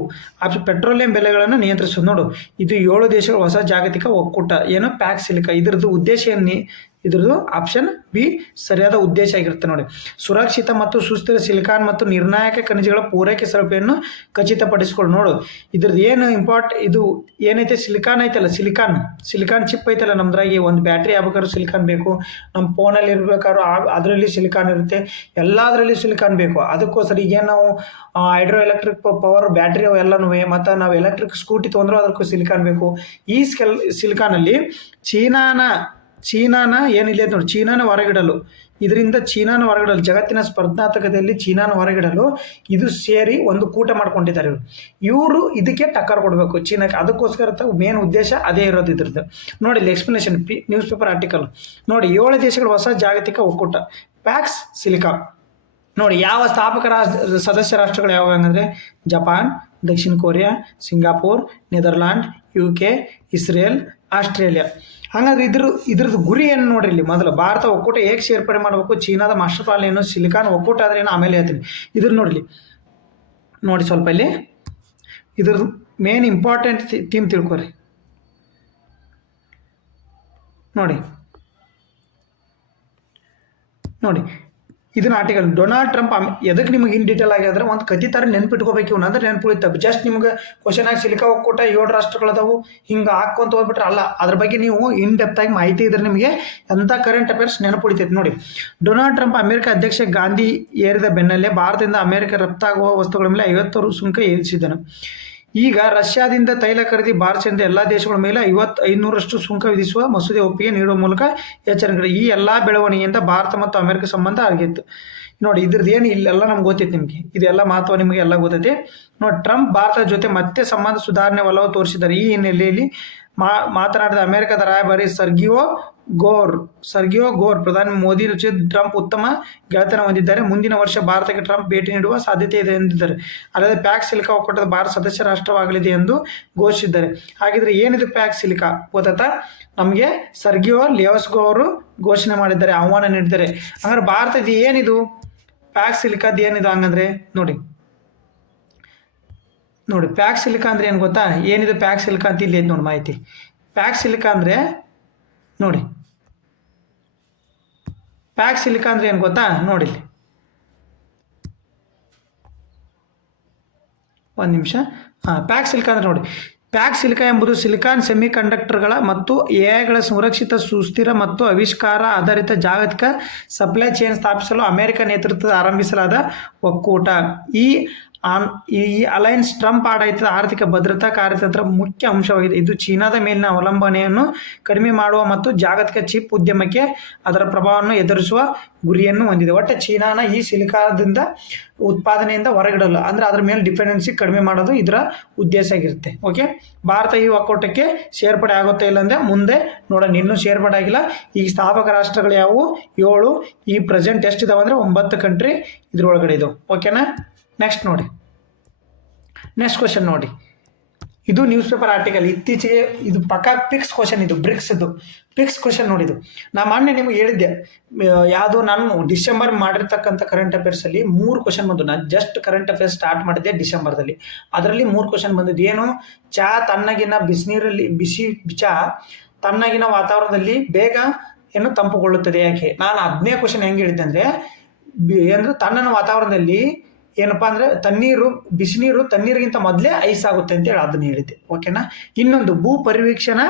ಪೆಟ್ರೋಲಿಯಂ ಬೆಲೆಗಳನ್ನು ನಿಯಂತ್ರಿಸುವುದು. ನೋಡು ಇದು 7 ದೇಶಗಳ ಹೊಸ ಜಾಗತಿಕ ಒಕ್ಕೂಟ ಏನು ಪ್ಯಾಕ್ ಸಿಲಿಕಾ ಇದ್ರದ್ದು ಉದ್ದೇಶ ಇದ್ರದ್ದು ಆಪ್ಷನ್ ಬಿ ಸರಿಯಾದ ಉದ್ದೇಶ ಆಗಿರುತ್ತೆ ನೋಡಿ. ಸುರಕ್ಷಿತ ಮತ್ತು ಸುಸ್ಥಿರ ಸಿಲಿಕಾನ್ ಮತ್ತು ನಿರ್ಣಾಯಕ ಖನಿಜಗಳ ಪೂರೈಕೆ ಸರಪಳಿಯನ್ನು ಖಚಿತಪಡಿಸಿಕೊಳ್ಳಿ. ನೋಡು ಇದ್ರದ್ದು ಏನು ಇದು ಏನೈತೆ ಸಿಲಿಕಾನ್ ಐತಲ್ಲ, ಸಿಲಿಕಾನ್ ಚಿಪ್ ಐತಲ್ಲ ನಮ್ದ್ರಾಗಿ. ಒಂದು ಬ್ಯಾಟ್ರಿ ಆಗ್ಬೇಕಾದ್ರೂ ಸಿಲಿಕಾನ್ ಬೇಕು, ನಮ್ಮ ಫೋನಲ್ಲಿ ಇರಬೇಕಾದ್ರೂ ಅದರಲ್ಲಿ ಸಿಲಿಕಾನ್ ಇರುತ್ತೆ, ಎಲ್ಲದರಲ್ಲಿ ಸಿಲಿಕಾನ್ ಬೇಕು. ಅದಕ್ಕೋಸ್ಕರ ಈಗೇನು ನಾವು ಹೈಡ್ರೋ ಎಲೆಕ್ಟ್ರಿಕ್ ಪವರ್ ಬ್ಯಾಟ್ರಿ ಅವೆಲ್ಲನೂ, ಮತ್ತು ನಾವು ಎಲೆಕ್ಟ್ರಿಕ್ ಸ್ಕೂಟಿ ತೊಗೊಂಡ್ರೂ ಅದಕ್ಕೂ ಸಿಲಿಕಾನ್ ಬೇಕು. ಈ ಸಿಲಿಕಾನಲ್ಲಿ ಚೀನಾನ ಏನಿಲ್ಲ ನೋಡಿ, ಚೀನಾನ ಹೊರಗಿಡಲು, ಜಗತ್ತಿನ ಸ್ಪರ್ಧಾತ್ಮಕತೆಯಲ್ಲಿ ಚೀನಾನ ಹೊರಗಿಡಲು ಇದು ಸೇರಿ ಒಂದು ಕೂಟ ಮಾಡ್ಕೊಂಡಿದ್ದಾರೆ. ಇವರು ಇದಕ್ಕೆ ಟಕ್ಕರ್ ಕೊಡಬೇಕು ಚೀನಾಕ್ಕೆ. ಅದಕ್ಕೋಸ್ಕರ ಮೇನ್ ಉದ್ದೇಶ ಅದೇ ಇರೋದು ಇದ್ರದ್ದು ನೋಡಿ. ಇಲ್ಲಿ ಎಕ್ಸ್ಪ್ಲನೇಷನ್ ನ್ಯೂಸ್ ಪೇಪರ್ ಆರ್ಟಿಕಲ್ ನೋಡಿ. 7 ದೇಶಗಳ ಹೊಸ ಜಾಗತಿಕ ಒಕ್ಕೂಟ ಪ್ಯಾಕ್ಸ್ ಸಿಲಿಕಾ ನೋಡಿ. ಯಾವ ಸ್ಥಾಪಕ ಸದಸ್ಯ ರಾಷ್ಟ್ರಗಳು ಯಾವ ಅಂದರೆ ಜಪಾನ್, ದಕ್ಷಿಣ Korea, Singapore, Netherland, UK, Israel, Australia. ಹಾಗಾದ್ರೆ ಇದ್ರದ್ದು ಗುರಿ ಏನು ನೋಡ್ರಿ. ಇಲ್ಲಿ ಮೊದಲು ಭಾರತ ಒಕ್ಕೂಟ ಹೇಗೆ ಸೇರ್ಪಡೆ ಮಾಡಬೇಕು, ಚೀನಾದ ಮಾಸ್ಟರ್ ಪ್ಲಾನ್ ಏನು, ಸಿಲಿಕಾನ್ ಒಕ್ಕೂಟ ಆದರೆ ಏನು ಆಮೇಲೆ ಹೇಳ್ತೀನಿ. ಇದ್ರ ನೋಡಿ ಸ್ವಲ್ಪ ಇಲ್ಲಿ ಇದ್ರದ್ದು ಮೇನ್ ಇಂಪಾರ್ಟೆಂಟ್ ಥೀಮ್ ತಿಳ್ಕೊರಿ. ನೋಡಿ ನೋಡಿ ಇದನ್ನ ಆರ್ಟಿಕಲ್ ಡೊನಾಲ್ಡ್ ಟ್ರಂಪ್ ಎದಕ್ಕೆ ನಿಮಗೆ ಇನ್ ಡೀಟೇಲ್ ಆಗಿದ್ರೆ ಒಂದು ಕತಿ ಥರ ನೆನ್ಪಿಟ್ಕೋಬೇಕು ಇವ್ನು ಅಂದ್ರೆ ನೆನ್ಪುಳಿತವೆ. ಜಸ್ಟ್ ನಿಮ್ಗೆ ಕ್ವಶನ್ ಆಗಿ ಸಿಲಿಕಾ ಒಕ್ಕೂಟ 7 ರಾಷ್ಟ್ರಗಳದಾವು ಹಿಂಗೆ ಹಾಕೊಂತ ಹೋಗ್ಬಿಟ್ರೆ ಅಲ್ಲ, ಅದ್ರ ಬಗ್ಗೆ ನೀವು ಇನ್ ಡೆಪ್ತ್ ಆಗಿ ಮಾಹಿತಿ ಇದ್ರೆ ನಿಮಗೆ ಎಂಥ ಕರೆಂಟ್ ಅಫೇರ್ಸ್ ನೆನಪುಳಿತೈತೆ ನೋಡಿ. ಡೊನಾಲ್ಡ್ ಟ್ರಂಪ್ ಅಮೆರಿಕ ಅಧ್ಯಕ್ಷ ಗಾಂಧಿ ಏರಿದ ಬೆನ್ನಲ್ಲೇ ಭಾರತದಿಂದ ಅಮೆರಿಕ ರಫ್ತಾಗುವ ವಸ್ತುಗಳ ಮೇಲೆ 50 ಸುಂಕ ಏರಿಸಿದನು. ಈಗ ರಷ್ಯಾದಿಂದ ತೈಲ ಖರೀದಿ ಭಾರತ ಸೇರಿದ ಎಲ್ಲ ದೇಶಗಳ ಮೇಲೆ 500ರಷ್ಟು ಸುಂಕ ವಿಧಿಸುವ ಮಸೂದೆ ಒಪ್ಪಿಗೆ ನೀಡುವ ಮೂಲಕ ಎಚ್ಚರಿಕೆ. ಈ ಎಲ್ಲ ಬೆಳವಣಿಗೆಯಿಂದ ಭಾರತ ಮತ್ತು ಅಮೆರಿಕ ಸಂಬಂಧ ಆಗಿತ್ತು. ನೋಡಿ ಇದ್ರದ್ದು ಏನು ಇಲ್ಲೆಲ್ಲ ನಮ್ಗೆ ಗೊತ್ತೈತೆ, ನಿಮಗೆ ಇದೆಲ್ಲ ಮಹತ್ವ ನಿಮಗೆ ಎಲ್ಲ ಗೊತ್ತೈತಿ ನೋಡಿ. ಟ್ರಂಪ್ ಭಾರತದ ಜೊತೆ ಮತ್ತೆ ಸಂಬಂಧ ಸುಧಾರಣೆ ಒಲವು ತೋರಿಸಿದ್ದಾರೆ. ಈ ಹಿನ್ನೆಲೆಯಲ್ಲಿ ಮಾತನಾಡಿದ ಅಮೆರಿಕದ ರಾಯಭಾರಿ ಸರ್ಗಿಯೋ ಗೋರ್ ಪ್ರಧಾನಿ ಮೋದಿ ಜೊತೆ ಟ್ರಂಪ್ ಉತ್ತಮ ಗೆಳೆತನ ಹೊಂದಿದ್ದಾರೆ. ಮುಂದಿನ ವರ್ಷ ಭಾರತಕ್ಕೆ ಟ್ರಂಪ್ ಭೇಟಿ ನೀಡುವ ಸಾಧ್ಯತೆ ಇದೆ ಎಂದಿದ್ದಾರೆ. ಅಲ್ಲದೆ ಪ್ಯಾಕ್ ಸಿಲಿಕಾ ಒಕ್ಕೂಟದ ಭಾರತ ಸದಸ್ಯ ರಾಷ್ಟ್ರವಾಗಲಿದೆ ಎಂದು ಘೋಷಿಸಿದ್ದಾರೆ. ಹಾಗಿದ್ರೆ ಏನಿದು ಪ್ಯಾಕ್ ಸಿಲಿಕಾ ಗೊತ್ತಾ? ನಮಗೆ ಸರ್ಗಿಯೋ ಲಿಯೋಸ್ಗೋ ಅವರು ಘೋಷಣೆ ಮಾಡಿದ್ದಾರೆ, ಆಹ್ವಾನ ನೀಡಿದ್ದಾರೆ. ಹಂಗಾರೆ ಭಾರತದ ಏನಿದು ಪ್ಯಾಕ್ ಸಿಲಿಕಾದ ಏನಿದು ಹಂಗಂದ್ರೆ ನೋಡಿ ಪ್ಯಾಕ್ ಸಿಲಿಕಾ ಅಂದ್ರೆ ಏನು ಗೊತ್ತಾ? ಏನಿದು ಪ್ಯಾಕ್ ಸಿಲಿಕಾ ಅಂತ ಇಲ್ಲಿ ಐತೆ ನೋಡಿ ಮಾಹಿತಿ. ಪ್ಯಾಕ್ ಸಿಲಿಕಾ ಅಂದ್ರೆ ನೋಡಿ ಪ್ಯಾಕ್ ಸಿಲಿಕಾ ಅಂದ್ರೆ ಏನು ಗೊತ್ತಾ? ನೋಡಿ ಒಂದು ನಿಮಿಷ. ಪ್ಯಾಕ್ ಸಿಲಿಕಾ ಅಂದ್ರೆ ನೋಡಿ, ಪ್ಯಾಕ್ ಸಿಲಿಕಾ ಎಂಬುದು ಸಿಲಿಕಾನ್ ಸೆಮಿಕಂಡಕ್ಟರ್ಗಳ ಮತ್ತು ಎಐಗಳ ಸುರಕ್ಷಿತ, ಸುಸ್ಥಿರ ಮತ್ತು ಆವಿಷ್ಕಾರ ಆಧಾರಿತ ಜಾಗತಿಕ ಸಪ್ಲೈ ಚೈನ್ ಸ್ಥಾಪಿಸಲು ಅಮೆರಿಕ ನೇತೃತ್ವದ ಆರಂಭಿಸಲಾದ ಒಕ್ಕೂಟ. ಈ ಅಲೈನ್ಸ್ ಟ್ರಂಪ್ ಆಡಳಿತದ ಆರ್ಥಿಕ ಭದ್ರತಾ ಕಾರ್ಯತಂತ್ರ ಮುಖ್ಯ ಅಂಶವಾಗಿದೆ. ಇದು ಚೀನಾದ ಮೇಲಿನ ಅವಲಂಬನೆಯನ್ನು ಕಡಿಮೆ ಮಾಡುವ ಮತ್ತು ಜಾಗತಿಕ ಚಿಪ್ ಉದ್ಯಮಕ್ಕೆ ಅದರ ಪ್ರಭಾವವನ್ನು ಎದುರಿಸುವ ಗುರಿಯನ್ನು ಹೊಂದಿದೆ. ಒಟ್ಟು ಚೀನಾನ ಈ ಸಿಲಿಕಾದಿಂದ ಉತ್ಪಾದನೆಯಿಂದ ಹೊರಗಿಡಲು ಅಂದರೆ ಅದರ ಮೇಲೆ ಡಿಪೆಂಡೆನ್ಸಿ ಕಡಿಮೆ ಮಾಡೋದು ಇದರ ಉದ್ದೇಶ ಆಗಿರುತ್ತೆ. ಓಕೆ, ಭಾರತ ಈ ಒಕ್ಕೂಟಕ್ಕೆ ಸೇರ್ಪಡೆ ಆಗುತ್ತೆ ಇಲ್ಲ ಅಂದರೆ ಮುಂದೆ ನೋಡೋಣ. ಇನ್ನೂ ಸೇರ್ಪಡೆ ಆಗಿಲ್ಲ. ಈ ಸ್ಥಾಪಕ ರಾಷ್ಟ್ರಗಳು ಯಾವುವು? 7. ಈ ಪ್ರೆಸೆಂಟ್ ಎಷ್ಟಿದಾವೆ ಅಂದರೆ 9 ಕಂಟ್ರಿ ಇದ್ರೊಳಗಡೆ ಇದು. ಓಕೆನಾ? ನೆಕ್ಸ್ಟ್ ನೋಡಿ, ನೆಕ್ಸ್ಟ್ ಕ್ವಶನ್ ನೋಡಿ. ಇದು ನ್ಯೂಸ್ ಪೇಪರ್ ಆರ್ಟಿಕಲ್ ಇತ್ತೀಚೆಗೆ, ಇದು ಪಕ್ಕಾ ಪಿಕ್ಸ್ ಕ್ವಶನ್, ಇದು ಬ್ರಿಕ್ಸ್ದು ಪಿಕ್ಸ್ ಕ್ವಶನ್ ನೋಡಿದ್ದು. ನಾನು ಮೊನ್ನೆ ನಿಮಗೆ ಹೇಳಿದ್ದೆ ಯಾವುದು, ನಾನು ಡಿಸೆಂಬರ್ ಮಾಡಿರ್ತಕ್ಕಂಥ ಕರೆಂಟ್ ಅಫೇರ್ಸಲ್ಲಿ 3 ಕ್ವಶನ್ ಬಂದು, ನಾನು ಜಸ್ಟ್ ಕರೆಂಟ್ ಅಫೇರ್ಸ್ ಸ್ಟಾರ್ಟ್ ಮಾಡಿದ್ದೆ ಡಿಸೆಂಬರ್ದಲ್ಲಿ. ಅದರಲ್ಲಿ 3 ಕ್ವಶನ್ ಬಂದಿದ್ದು. ಏನು? ಚಹಾ ತಣ್ಣಗಿನ ಬಿಸಿನೀರಲ್ಲಿ ಚಹಾ ತಣ್ಣಗಿನ ವಾತಾವರಣದಲ್ಲಿ ಬೇಗ ಏನು ತಂಪುಗೊಳ್ಳುತ್ತದೆ ಯಾಕೆ? ನಾನು 15 ಕ್ವಶನ್ ಹೆಂಗೆ ಹೇಳಿದ್ದೆ ಅಂದರೆ ತಣ್ಣನ ವಾತಾವರಣದಲ್ಲಿ ಏನಪ್ಪ ಅಂದರೆ ಬಿಸಿನೀರು ತಣ್ಣೀರಿಗಿಂತ ಮೊದಲೇ ಐಸ್ ಆಗುತ್ತೆ ಅಂತೇಳಿ ಅದನ್ನು ಹೇಳಿದ್ದೆ. ಓಕೆನಾ? ಇನ್ನೊಂದು ಭೂ ಪರಿವೀಕ್ಷಣಾ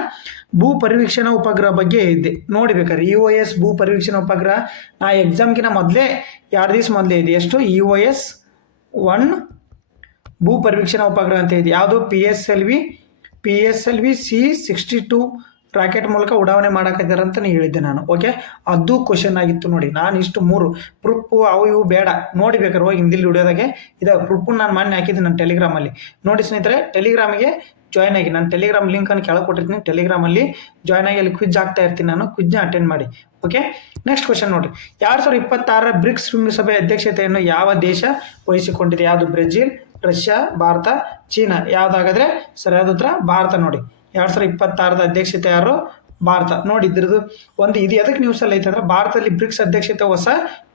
ಉಪಗ್ರಹ ಬಗ್ಗೆ ಇದೆ ನೋಡಿಬೇಕಾದ್ರೆ. EOS ಭೂ ಪರಿವೀಕ್ಷಣಾ ಉಪಗ್ರಹ ನಾ ಎಕ್ಸಾಮ್ಗಿನ ಮೊದಲೇ 2 ದಿವಸ ಮೊದಲೇ ಇದೆ. ಎಷ್ಟು? EOS 1 ಭೂ ಪರಿವೀಕ್ಷಣಾ ಉಪಗ್ರಹ ಅಂತ ಇದೆ. ಯಾವುದು? PSLV C-62 ರಾಕೆಟ್ ಮೂಲಕ ಉಡಾವಣೆ ಮಾಡಾಕಿದ್ದಾರೆ ಅಂತ ಹೇಳಿದ್ದೆ ನಾನು. ಓಕೆ, ಅದು ಕ್ವಶನ್ ಆಗಿತ್ತು ನೋಡಿ. ನಾನು ಇಷ್ಟು 3 ಪ್ರೂಫ್ ಅವು ಇವು ಬೇಡ, ನೋಡಿಬೇಕಾರೆ ಹೋಗಿ ಹಿಂದಿಲ್ಲಿ ಹಿಡಿಯೋದಾಗೆ ಇದೆ. ಪ್ರೂಫ್ ನಾನು ಮೊನ್ನೆ ಹಾಕಿದ್ದೀನಿ ನನ್ನ ಟೆಲಿಗ್ರಾಮಲ್ಲಿ. ನೋಡಿ ಸ್ನೇಹಿತರೆ, ಟೆಲಿಗ್ರಾಮಿಗೆ ಜಾಯ್ನ್ ಆಗಿ, ನಾನು ಟೆಲಿಗ್ರಾಮ್ ಲಿಂಕನ್ನು ಕೆಳಗೆ ಕೊಟ್ಟಿರ್ತೀನಿ. ಟೆಲಿಗ್ರಾಮಲ್ಲಿ ಜಾಯ್ನ್ ಆಗಿ ಅಲ್ಲಿ ಕ್ವಿಜ್ ಆಗ್ತಾ ಇರ್ತೀನಿ ನಾನು. ಕ್ವಿಜ್ನ ಅಟೆಂಡ್ ಮಾಡಿ. ಓಕೆ, ನೆಕ್ಸ್ಟ್ ಕ್ವಶನ್ ನೋಡಿ. 2026 ಬ್ರಿಕ್ಸ್ ಶೃಂಗಸಭೆ ಅಧ್ಯಕ್ಷತೆಯನ್ನು ಯಾವ ದೇಶ ವಹಿಸಿಕೊಂಡಿದೆ? ಯಾವುದು? Brazil, Russia, Bharat, China. ಯಾವುದಾಗಾದ್ರೆ ಸರಿಯಾದ ಉತ್ತರ ಭಾರತ. ನೋಡಿ 2026 ಅಧ್ಯಕ್ಷತೆ ಯಾರು? ಭಾರತ. ನೋಡಿ ಇದ್ರದ್ದು ಒಂದು ಇದು ಎದಕ್ಕೆ ನ್ಯೂಸಲ್ಲಿ ಐತೆ ಅಂದರೆ, ಭಾರತದಲ್ಲಿ ಬ್ರಿಕ್ಸ್ ಅಧ್ಯಕ್ಷತೆ ಹೊಸ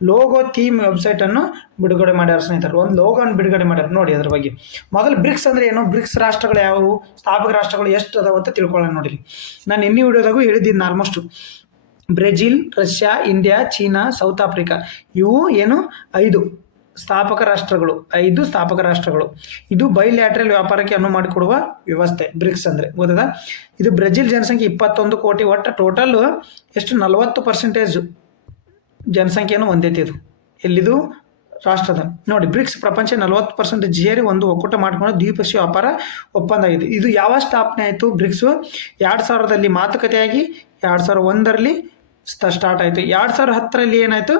ಲೋಗೋ ಥೀಮ್ ವೆಬ್ಸೈಟನ್ನು ಬಿಡುಗಡೆ ಮಾಡ್ಯಾರ ಸ್ನೇಹಿತರು. ಒಂದು ಲೋಗೋವನ್ನು ಬಿಡುಗಡೆ ಮಾಡ್ಯಾರ. ನೋಡಿ ಅದ್ರ ಬಗ್ಗೆ ಮೊದಲು ಬ್ರಿಕ್ಸ್ ಅಂದರೆ ಏನು, ಬ್ರಿಕ್ಸ್ ರಾಷ್ಟ್ರಗಳು ಯಾವುವು, ಸ್ಥಾಪಕ ರಾಷ್ಟ್ರಗಳು ಎಷ್ಟು ಅದಾವ ಅಂತ ತಿಳ್ಕೊಳ್ಳೋಣ. ನೋಡಿ, ನಾನು ಇನ್ನೂ ವಿಡಿಯೋದಾಗೂ ಹೇಳಿದ್ದೀನಿ almost. Brazil, Russia, India, China, south Africa, ಇವು ಏನು 5 ಸ್ಥಾಪಕ ರಾಷ್ಟ್ರಗಳು. 5 ಸ್ಥಾಪಕ ರಾಷ್ಟ್ರಗಳು. ಇದು ಬೈಲ್ಯಾಟ್ರಲ್ ವ್ಯಾಪಾರಕ್ಕೆ ಅನುವು ಮಾಡಿಕೊಡುವ ವ್ಯವಸ್ಥೆ ಬ್ರಿಕ್ಸ್ ಅಂದರೆ. ಗೊತ್ತದ? ಇದು ಬ್ರೆಜಿಲ್ ಜನಸಂಖ್ಯೆ 21 ಕೋಟಿ. ಒಟ್ಟು ಟೋಟಲ್ ಎಷ್ಟು? 40% ಜನಸಂಖ್ಯೆಯನ್ನು ಹೊಂದೈತಿ ಇದು. ಎಲ್ಲಿದು? ರಾಷ್ಟ್ರದ. ನೋಡಿ, ಬ್ರಿಕ್ಸ್ ಪ್ರಪಂಚ 40% ಸೇರಿ ಒಂದು ಒಕ್ಕೂಟ ಮಾಡಿಕೊಂಡು ದ್ವಿಪಕ್ಷೀಯ ವ್ಯಾಪಾರ ಒಪ್ಪಂದ ಆಗಿದೆ. ಇದು ಯಾವ ಸ್ಥಾಪನೆ ಆಯಿತು? ಬ್ರಿಕ್ಸು 2000ರಲ್ಲಿ ಮಾತುಕತೆಯಾಗಿ 2001ರಲ್ಲಿ ಸ್ಟಾರ್ಟ್ ಆಯಿತು. 2010ರಲ್ಲಿ ಏನಾಯಿತು?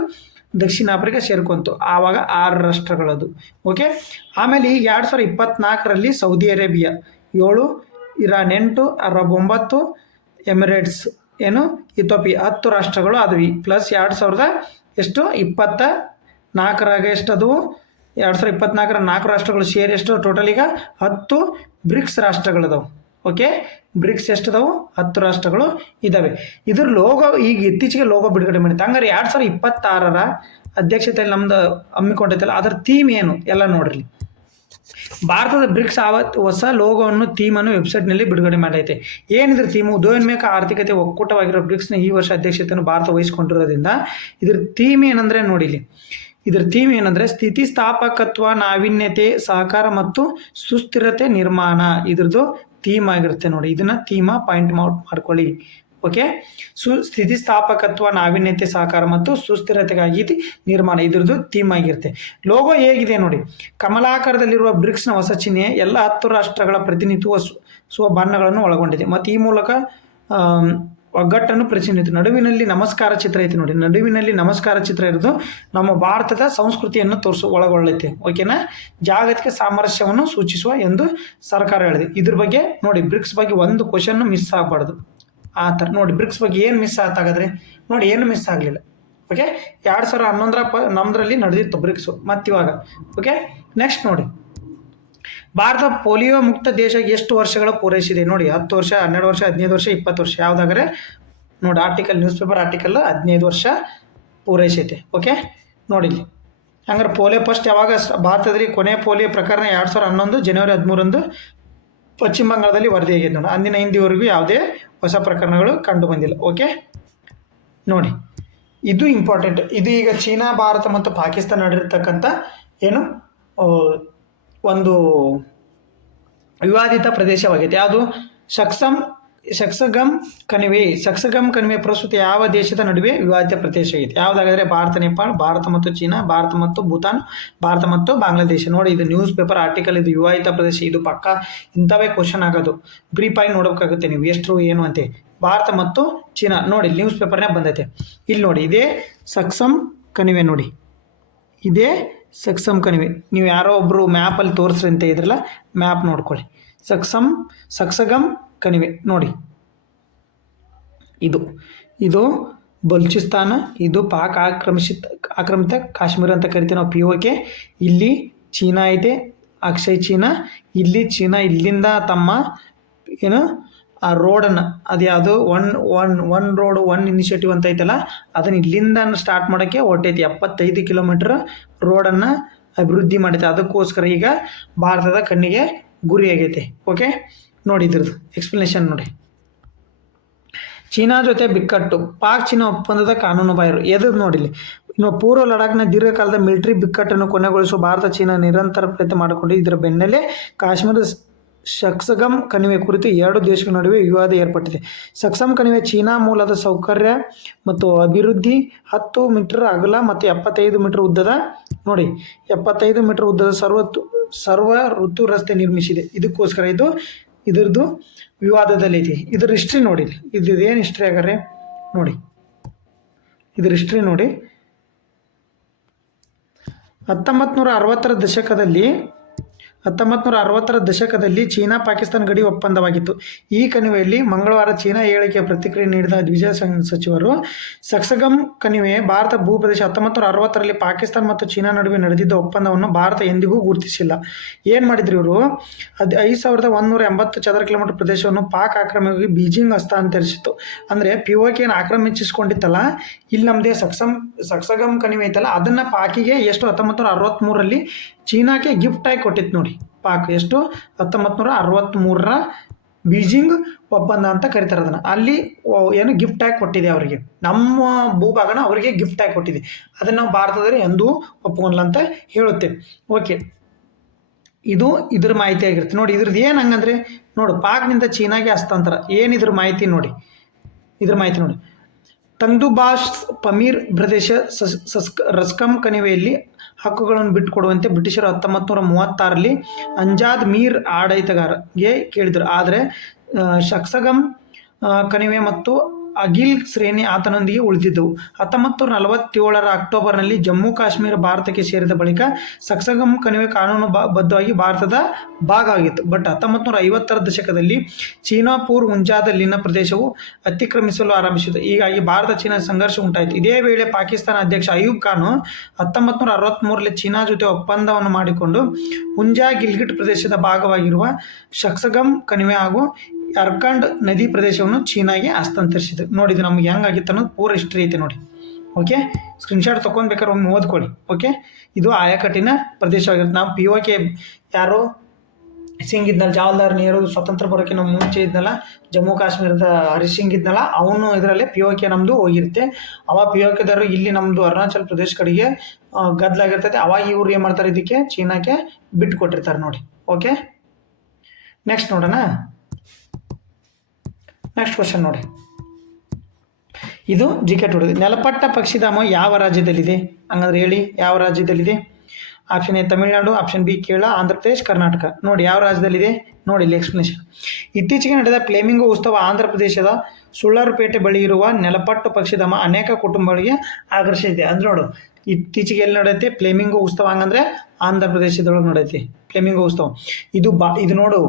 ದಕ್ಷಿಣ ಆಫ್ರಿಕಾ ಸೇರ್ಕೊಂತು. ಆವಾಗ 6 ರಾಷ್ಟ್ರಗಳದು. ಓಕೆ, ಆಮೇಲೆ ಈಗ 2024ರಲ್ಲಿ Saudi Arabia 7, Iran 8, Arab 9, Emirates ಏನು ಇಥೋಪಿಯಾ 10 ರಾಷ್ಟ್ರಗಳು ಆದವು. ಪ್ಲಸ್ 2024ರಾಗ ಎಷ್ಟದು? 2024ರ 4 ರಾಷ್ಟ್ರಗಳು ಸೇರಿ ಎಷ್ಟು ಟೋಟಲ್ ಈಗ 10 ಬ್ರಿಕ್ಸ್ ರಾಷ್ಟ್ರಗಳದಾವು. ಓಕೆ, ಬ್ರಿಕ್ಸ್ ಎಷ್ಟದಾವು? 10 ರಾಷ್ಟ್ರಗಳು ಇದ್ದಾವೆ. ಇದ್ರ ಲೋಗೋ ಈಗ ಇತ್ತೀಚೆಗೆ ಲೋಗೋ ಬಿಡುಗಡೆ ಮಾಡಿತ್ತು. ಹಂಗಾರೆ 2026ರ ಅಧ್ಯಕ್ಷತೆಯಲ್ಲಿ ನಮ್ದು ಹಮ್ಮಿಕೊಂಡೈತಲ್ಲ, ಅದರ ಥೀಮ್ ಏನು ಎಲ್ಲ ನೋಡ್ರಿ. ಭಾರತದ ಬ್ರಿಕ್ಸ್ ಹೊಸ ಲೋಗೋವನ್ನು ಥೀಮನ್ನು ವೆಬ್ಸೈಟ್ನಲ್ಲಿ ಬಿಡುಗಡೆ ಮಾಡೈತೆ. ಏನಿದ್ರ ಥೀಮು? ಉದಯೋನ್ಮೇಖ ಆರ್ಥಿಕತೆ ಒಕ್ಕೂಟವಾಗಿರೋ ಬ್ರಿಕ್ಸ್ನ ಈ ವರ್ಷ ಅಧ್ಯಕ್ಷತೆಯನ್ನು ಭಾರತ ವಹಿಸಿಕೊಂಡಿರೋದ್ರಿಂದ ಇದ್ರ ಥೀಮ್ ಏನಂದರೆ ನೋಡಿ ಇಲ್ಲಿ, ಇದರ ಥೀಮ್ ಏನಂದರೆ ಸ್ಥಿತಿಸ್ಥಾಪಕತ್ವ, ನಾವೀನ್ಯತೆ, ಸಹಕಾರ ಮತ್ತು ಸುಸ್ಥಿರತೆ ನಿರ್ಮಾಣ. ಇದ್ರದ್ದು ಥೀಮ್ ಆಗಿರುತ್ತೆ ನೋಡಿ. ಇದನ್ನ ಥೀಮ ಪಾಯಿಂಟ್ ಔಟ್ ಮಾಡ್ಕೊಳ್ಳಿ. ಓಕೆ, ಸ್ಥಿತಿಸ್ಥಾಪಕತ್ವ, ನಾವೀನ್ಯತೆ, ಸಹಕಾರ ಮತ್ತು ಸುಸ್ಥಿರತೆಗಾಗಿ ನಿರ್ಮಾಣ ಇದ್ರದ್ದು ಥೀಮ್ ಆಗಿರುತ್ತೆ. ಲೋಗೋ ಹೇಗಿದೆ ನೋಡಿ, ಕಮಲಾಕಾರದಲ್ಲಿರುವ ಬ್ರಿಕ್ಸ್ನ ಹೊಸ ಚಿಹ್ನೆ ಎಲ್ಲ 10 ರಾಷ್ಟ್ರಗಳ ಪ್ರತಿನಿಧಿಸುವ ಬಣ್ಣಗಳನ್ನು ಒಳಗೊಂಡಿದೆ ಮತ್ತು ಈ ಮೂಲಕ ಒಗ್ಗಟ್ಟನ್ನು ಪ್ರತಿನಿಧಿಸುತ್ತೆ. ನಡುವಿನಲ್ಲಿ ನಮಸ್ಕಾರ ಚಿತ್ರ ಐತೆ ನೋಡಿ. ನಡುವಿನಲ್ಲಿ ನಮಸ್ಕಾರ ಚಿತ್ರ ಇರೋದು ನಮ್ಮ ಭಾರತದ ಸಂಸ್ಕೃತಿಯನ್ನು ಒಳಗೊಳ್ಳೈತೆ. ಓಕೆನಾ, ಜಾಗತಿಕ ಸಾಮರಸ್ಯವನ್ನು ಸೂಚಿಸುವ ಎಂದು ಸರ್ಕಾರ ಹೇಳಿದೆ. ಇದ್ರ ಬಗ್ಗೆ ನೋಡಿ, ಬ್ರಿಕ್ಸ್ ಬಗ್ಗೆ ಒಂದು ಕ್ವಶನ್ ಮಿಸ್ ಆಗಬಾರ್ದು. ಆ ಥರ ನೋಡಿ, ಬ್ರಿಕ್ಸ್ ಬಗ್ಗೆ ಏನು ಮಿಸ್ ಆತಾಗಾದ್ರೆ ನೋಡಿ, ಏನು ಮಿಸ್ ಆಗಲಿಲ್ಲ. ಓಕೆ, 2011 ನಡೆದಿತ್ತು ಬ್ರಿಕ್ಸು, ಮತ್ತಿವಾಗ. ಓಕೆ, ನೆಕ್ಸ್ಟ್ ನೋಡಿ, ಭಾರತ ಪೋಲಿಯೋ ಮುಕ್ತ ದೇಶ ಎಷ್ಟು ವರ್ಷಗಳ ಪೂರೈಸಿದೆ ನೋಡಿ. 10 ವರ್ಷ, 12 ವರ್ಷ, 15 ವರ್ಷ, 20 ವರ್ಷ. ಯಾವುದಾದ್ರೆ ನೋಡಿ, ಆರ್ಟಿಕಲ್, ನ್ಯೂಸ್ ಪೇಪರ್ ಆರ್ಟಿಕಲ್ 15 ವರ್ಷ ಪೂರೈಸೈತೆ. ಓಕೆ, ನೋಡಿ ಹಂಗಾರೆ ಪೋಲಿಯೋ ಫಸ್ಟ್ ಯಾವಾಗ ಭಾರತದಲ್ಲಿ ಕೊನೆ ಪೋಲಿಯೋ ಪ್ರಕರಣ 2011 ಜನವರಿ 13 ಪಶ್ಚಿಮ ಬಂಗಾಳದಲ್ಲಿ ವರದಿಯಾಗಿದೆ ನೋಡಿ. ಅಂದಿನ ಹಿಂದಿವರೆಗೂ ಯಾವುದೇ ಹೊಸ ಪ್ರಕರಣಗಳು ಕಂಡು ಬಂದಿಲ್ಲ. ಓಕೆ, ನೋಡಿ ಇದು ಇಂಪಾರ್ಟೆಂಟ್. ಇದು ಈಗ ಚೀನಾ, ಭಾರತ ಮತ್ತು ಪಾಕಿಸ್ತಾನ ನಡೆದಿರ್ತಕ್ಕಂಥ ಏನು ಒಂದು ವಿವಾದಿತ ಪ್ರದೇಶವಾಗಿದೆ. ಯಾವುದು? ಶಕ್ಸಗಮ್ ಕಣಿವೆ ಪ್ರಸ್ತುತ ಯಾವ ದೇಶದ ನಡುವೆ ವಿವಾದಿತ ಪ್ರದೇಶ ಆಗಿದೆ? ಯಾವುದಾಗಾದ್ರೆ ಭಾರತ, ನೇಪಾಳ, ಭಾರತ ಮತ್ತು ಚೀನಾ, ಭಾರತ ಮತ್ತು ಭೂತಾನ್, ಭಾರತ ಮತ್ತು ಬಾಂಗ್ಲಾದೇಶ. ನೋಡಿ, ಇದು ನ್ಯೂಸ್ ಪೇಪರ್ ಆರ್ಟಿಕಲ್, ಇದು ವಿವಾದಿತ ಪ್ರದೇಶ. ಇದು ಪಕ್ಕ ಇಂಥವೇ ಕ್ವಶನ್ ಆಗೋದು. ಬ್ರೀಫ್ ಆಗಿ ನೋಡಬೇಕಾಗುತ್ತೆ ನೀವು ಎಷ್ಟು ಏನು ಅಂತೆ. ಭಾರತ ಮತ್ತು ಚೀನಾ ನೋಡಿ, ನ್ಯೂಸ್ ಪೇಪರ್ನೇ ಬಂದೈತೆ. ಇಲ್ಲಿ ನೋಡಿ, ಇದೇ ಸಕ್ಸಮ್ ಕಣಿವೆ ನೋಡಿ, ಇದೇ ಸಕ್ಸಮ್ ಕಣಿವೆ. ನೀವು ಯಾರೋ ಒಬ್ಬರು ಮ್ಯಾಪಲ್ಲಿ ತೋರಿಸ್ರಿ ಅಂತ ಇದ್ರಲ್ಲ, ಮ್ಯಾಪ್ ನೋಡ್ಕೊಳ್ಳಿ. ಸಕ್ಸಗಮ್ ಕಣಿವೆ ನೋಡಿ, ಇದು ಬಲೂಚಿಸ್ತಾನ, ಇದು ಪಾಕ್ ಆಕ್ರಮಿತ ಕಾಶ್ಮೀರ ಅಂತ ಕರಿತೀವಿ ನಾವು, POK. ಇಲ್ಲಿ ಚೀನಾ ಇದೆ, ಅಕ್ಷಯ್ ಚೀನಾ. ಇಲ್ಲಿ ಚೀನಾ ಇಲ್ಲಿಂದ ತಮ್ಮ ಏನು ಆ ರೋಡನ್ನು, ಅದು ಯಾವುದು ಒನ್ ರೋಡ್ ಒನ್ ಇನಿಷಿಯೇಟಿವ್ ಅಂತ ಐತಲ್ಲ, ಅದನ್ನು ಇಲ್ಲಿಂದ ಸ್ಟಾರ್ಟ್ ಮಾಡೋಕ್ಕೆ ಹೊಟ್ಟೈತಿ. 75 ಕಿಲೋಮೀಟ್ರ್ ರೋಡನ್ನು ಅಭಿವೃದ್ಧಿ ಮಾಡೈತೆ. ಅದಕ್ಕೋಸ್ಕರ ಈಗ ಭಾರತದ ಕಣ್ಣಿಗೆ ಗುರಿಯಾಗೈತೆ. ಓಕೆ, ನೋಡಿ ಇದ್ರದ್ದು ಎಕ್ಸ್ಪ್ಲನೇಷನ್ ನೋಡಿ. ಚೀನಾ ಜೊತೆ ಬಿಕ್ಕಟ್ಟು, ಪಾಕ್ ಚೀನಾ ಒಪ್ಪಂದದ ಕಾನೂನು ಬಾಹಿರ. ಎದು ನೋಡಿಲಿ, ಇನ್ನು ಪೂರ್ವ ಲಡಾಖ್ನ ದೀರ್ಘಕಾಲದ ಮಿಲಿಟರಿ ಬಿಕ್ಕಟ್ಟನ್ನು ಕೊನೆಗೊಳಿಸುವ ಭಾರತ ಚೀನಾ ನಿರಂತರ ಪ್ರಯತ್ನ ಮಾಡಿಕೊಂಡು ಇದರ ಬೆನ್ನಲ್ಲೇ ಕಾಶ್ಮೀರದ ಸಕ್ಸಗಮ್ ಕಣಿವೆ ಕುರಿತು 2 ದೇಶಗಳ ನಡುವೆ ವಿವಾದ ಏರ್ಪಟ್ಟಿದೆ. ಸಕ್ಸಮ್ ಕಣಿವೆ ಚೀನಾ ಮೂಲದ ಸೌಕರ್ಯ ಮತ್ತು ಅಭಿವೃದ್ಧಿ 10 ಮೀಟರ್ ಅಗಲ ಮತ್ತು 75 ಮೀಟರ್ ಉದ್ದದ ನೋಡಿ 75 ಮೀಟರ್ ಉದ್ದದ ಸರ್ವ ಋತು ರಸ್ತೆ ನಿರ್ಮಿಸಿದೆ. ಇದಕ್ಕೋಸ್ಕರ ಇದ್ರದ್ದು ವಿವಾದದಲ್ಲೈತಿ. ಇದ್ರ ಹಿಸ್ಟ್ರಿ ನೋಡಿ, ಏನು ಹಿಸ್ಟ್ರಿ ಆಗಾರೆ ನೋಡಿ, ಇದ್ರ ಹಿಸ್ಟ್ರಿ ನೋಡಿ. 1960ರ ದಶಕದಲ್ಲಿ ಚೀನಾ ಪಾಕಿಸ್ತಾನ ಗಡಿ ಒಪ್ಪಂದವಾಗಿತ್ತು. ಈ ಕಣಿವೆಯಲ್ಲಿ ಮಂಗಳವಾರ ಚೀನಾ ಹೇಳಿಕೆಯ ಪ್ರತಿಕ್ರಿಯೆ ನೀಡಿದ ವಿದೇಶಾಂಗ ಸಚಿವರು, ಸಕ್ಸಗಮ್ ಕಣಿವೆ ಭಾರತ ಭೂಪ್ರದೇಶ. 1960ರಲ್ಲಿ ಪಾಕಿಸ್ತಾನ ಮತ್ತು ಚೀನಾ ನಡುವೆ ನಡೆದಿದ್ದ ಒಪ್ಪಂದವನ್ನು ಭಾರತ ಎಂದಿಗೂ ಗುರುತಿಸಿಲ್ಲ. ಏನು ಮಾಡಿದ್ರು ಇವರು? 5180 ಚದರ ಕಿಲೋಮೀಟರ್ ಪ್ರದೇಶವನ್ನು ಪಾಕ್ ಆಕ್ರಮಣವಾಗಿ ಬೀಜಿಂಗ್ ಹಸ್ತಾಂತರಿಸಿತ್ತು. ಅಂದರೆ POKನ ಆಕ್ರಮಿಸಿಕೊಂಡಿತ್ತಲ್ಲ, ಇಲ್ಲಿ ನಮ್ಮದೇ ಸಕ್ಸಗಮ್ ಕಣಿವೆ ಐತಲ್ಲ, ಅದನ್ನು ಪಾಕಿಗೆ ಎಷ್ಟು 1963ರಲ್ಲಿ ಚೀನಾಕ್ಕೆ ಗಿಫ್ಟ್ ಆಗಿ ಕೊಟ್ಟಿತ್ತು ನೋಡಿ. ಪಾಕ್ ಎಷ್ಟು 1963ರ ಬೀಜಿಂಗ್ ಒಪ್ಪಂದ ಅಂತ ಕರೀತಾರೆ ಅದನ್ನು. ಅಲ್ಲಿ ಏನು ಗಿಫ್ಟ್ ಆಗಿ ಕೊಟ್ಟಿದೆ ಅವರಿಗೆ, ನಮ್ಮ ಭೂಭಾಗನ ಅವರಿಗೆ ಗಿಫ್ಟ್ ಆಗಿ ಕೊಟ್ಟಿದೆ. ಅದನ್ನು ನಾವು ಭಾರತದಲ್ಲಿ ಎಂದೂ ಒಪ್ಕೊಳ್ಳಲ್ಲ ಅಂತ ಹೇಳುತ್ತೆ. ಓಕೆ, ಇದ್ರ ಮಾಹಿತಿ ಆಗಿರುತ್ತೆ ನೋಡಿ. ಇದ್ರದ್ದು ಏನು ಹಂಗಂದ್ರೆ ನೋಡು, ಪಾಕ್ನಿಂದ ಚೀನಾಗೆ ಹಸ್ತಾಂತರ. ಏನಿದ್ರ ಮಾಹಿತಿ ನೋಡಿ, ಇದ್ರ ಮಾಹಿತಿ ನೋಡಿ. ತಂಗ್ದುಬಾಷ್ ಪಮೀರ್ ಪ್ರದೇಶ ರಸ್ಕಮ್ ಕಣಿವೆಯಲ್ಲಿ ಹಕ್ಕುಗಳನ್ನು ಬಿಟ್ಟುಕೊಡುವಂತೆ ಬ್ರಿಟಿಷರು 1936ರಲ್ಲಿ ಅಂಜಾದ್ ಮೀರ್ ಆಡಳಿತಗಾರಗೆ ಕೇಳಿದರು. ಆದರೆ ಸಕ್ಸಗಮ್ ಕಣಿವೆ ಮತ್ತು ಅಗಿಲ್ ಶ್ರೇಣಿ ಆತನೊಂದಿಗೆ ಉಳಿದಿದ್ದವು. 1947ರ ಅಕ್ಟೋಬರ್ನಲ್ಲಿ ಜಮ್ಮು ಕಾಶ್ಮೀರ ಭಾರತಕ್ಕೆ ಸೇರಿದ ಬಳಿಕ ಸಕ್ಸಗಮ್ ಕಣಿವೆ ಕಾನೂನು ಬದ್ಧವಾಗಿ ಭಾರತದ ಭಾಗವಾಗಿತ್ತು. ಬಟ್ 1950ರ ದಶಕದಲ್ಲಿ ಚೀನಾ ಮುಂಜಾದಲ್ಲಿನ ಪ್ರದೇಶವು ಅತಿಕ್ರಮಿಸಲು ಆರಂಭಿಸಿತು. ಹೀಗಾಗಿ ಭಾರತ ಚೀನಾ ಸಂಘರ್ಷ ಉಂಟಾಯಿತು. ಇದೇ ವೇಳೆ ಪಾಕಿಸ್ತಾನ ಅಧ್ಯಕ್ಷ ಅಯೂಬ್ ಖಾನ್ 1963ರಲ್ಲಿ ಚೀನಾ ಜೊತೆ ಒಪ್ಪಂದವನ್ನು ಮಾಡಿಕೊಂಡು ಮುಂಜಾ ಗಿಲ್ಗಿಟ್ ಪ್ರದೇಶದ ಭಾಗವಾಗಿರುವ ಸಕ್ಸಗಮ್ ಕಣಿವೆ ಹಾಗೂ ಅರ್ಕಂಡ್ ನದಿ ಪ್ರದೇಶವನ್ನು ಚೀನಾಗೆ ಹಸ್ತಾಂತರಿಸಿದೆ. ನೋಡಿ, ಇದು ನಮ್ಗೆ ಹೆಂಗಾಗಿತ್ತು ಅನ್ನೋದು ಪೂರ ಹಿಸ್ಟ್ರಿ ಐತೆ ನೋಡಿ. ಓಕೆ, ಸ್ಕ್ರೀನ್ಶಾಟ್ ತೊಗೊಂಡ್ಬೇಕಾದ್ರೆ ಒಮ್ಮೆ ಓದ್ಕೊಳ್ಳಿ. ಓಕೆ, ಇದು ಆಯಾಕಟ್ಟಿನ ಪ್ರದೇಶವಾಗಿರುತ್ತೆ. ನಾವು POK ಯಾರು ಸಿಂಗ್ ಇದ್ನಲ್ಲ, ಜವಾಹರ್ಲಾಲ್ ನೆಹರು ಸ್ವತಂತ್ರ ಬರೋಕ್ಕಿಂತ ಮುಂಚೆ ಇದ್ನಲ್ಲ, ಜಮ್ಮು ಕಾಶ್ಮೀರದ ಹರೀಶ್ ಸಿಂಗ್ ಇದ್ನಲ್ಲ, ಅವನು ಇದರಲ್ಲಿ POK ನಮ್ಮದು ಹೋಗಿರುತ್ತೆ. ಅವಾಗ POKದವರು ಇಲ್ಲಿ ನಮ್ಮದು ಅರುಣಾಚಲ್ ಪ್ರದೇಶ ಕಡೆಗೆ ಗದ್ದಲಾಗಿರ್ತೈತೆ. ಅವಾಗ ಇವ್ರು ಏನು ಮಾಡ್ತಾರೆ, ಇದಕ್ಕೆ ಚೀನಾಕ್ಕೆ ಬಿಟ್ಟು ಕೊಟ್ಟಿರ್ತಾರೆ ನೋಡಿ. ಓಕೆ, ನೆಕ್ಸ್ಟ್ ನೋಡೋಣ. ನೆಕ್ಸ್ಟ್ ಕ್ವಶನ್ ನೋಡಿ, ಇದು ಜಿಕೆ ಹೊಡೆದು ನೆಲಪಟ್ಟ ಪಕ್ಷಿಧಾಮ ಯಾವ ರಾಜ್ಯದಲ್ಲಿದೆ? ಹಂಗಂದ್ರೆ ಹೇಳಿ, ಯಾವ ರಾಜ್ಯದಲ್ಲಿದೆ? Option A Tamil Nadu, option B Kerala, Andhra Pradesh, Karnataka. ನೋಡಿ ಯಾವ ರಾಜ್ಯದಲ್ಲಿದೆ ನೋಡಿ ಇಲ್ಲಿ ಎಕ್ಸ್ಪ್ಲನೇಷನ್. ಇತ್ತೀಚೆಗೆ ನಡೆದ ಫ್ಲೇಮಿಂಗೋ ಉತ್ಸವ ಆಂಧ್ರ ಪ್ರದೇಶದ ಸುಳ್ಳಾರುಪೇಟೆ ಬಳಿ ಇರುವ ನೆಲಪಟ್ಟು ಪಕ್ಷಿಧಾಮ ಅನೇಕ ಕುಟುಂಬಗಳಿಗೆ ಆಕರ್ಷಿಸಿದೆ. ಅಂದ್ರೆ ನೋಡು, ಇತ್ತೀಚೆಗೆ ಎಲ್ಲಿ ನಡೆಯುತ್ತೆ ಫ್ಲೇಮಿಂಗೋ ಉತ್ಸವ? ಹಂಗಂದ್ರೆ ಆಂಧ್ರ ಪ್ರದೇಶದೊಳಗೆ ನಡೆಯುತ್ತೆ ಫ್ಲೇಮಿಂಗೋ ಉತ್ಸವ. ಇದು ನೋಡು,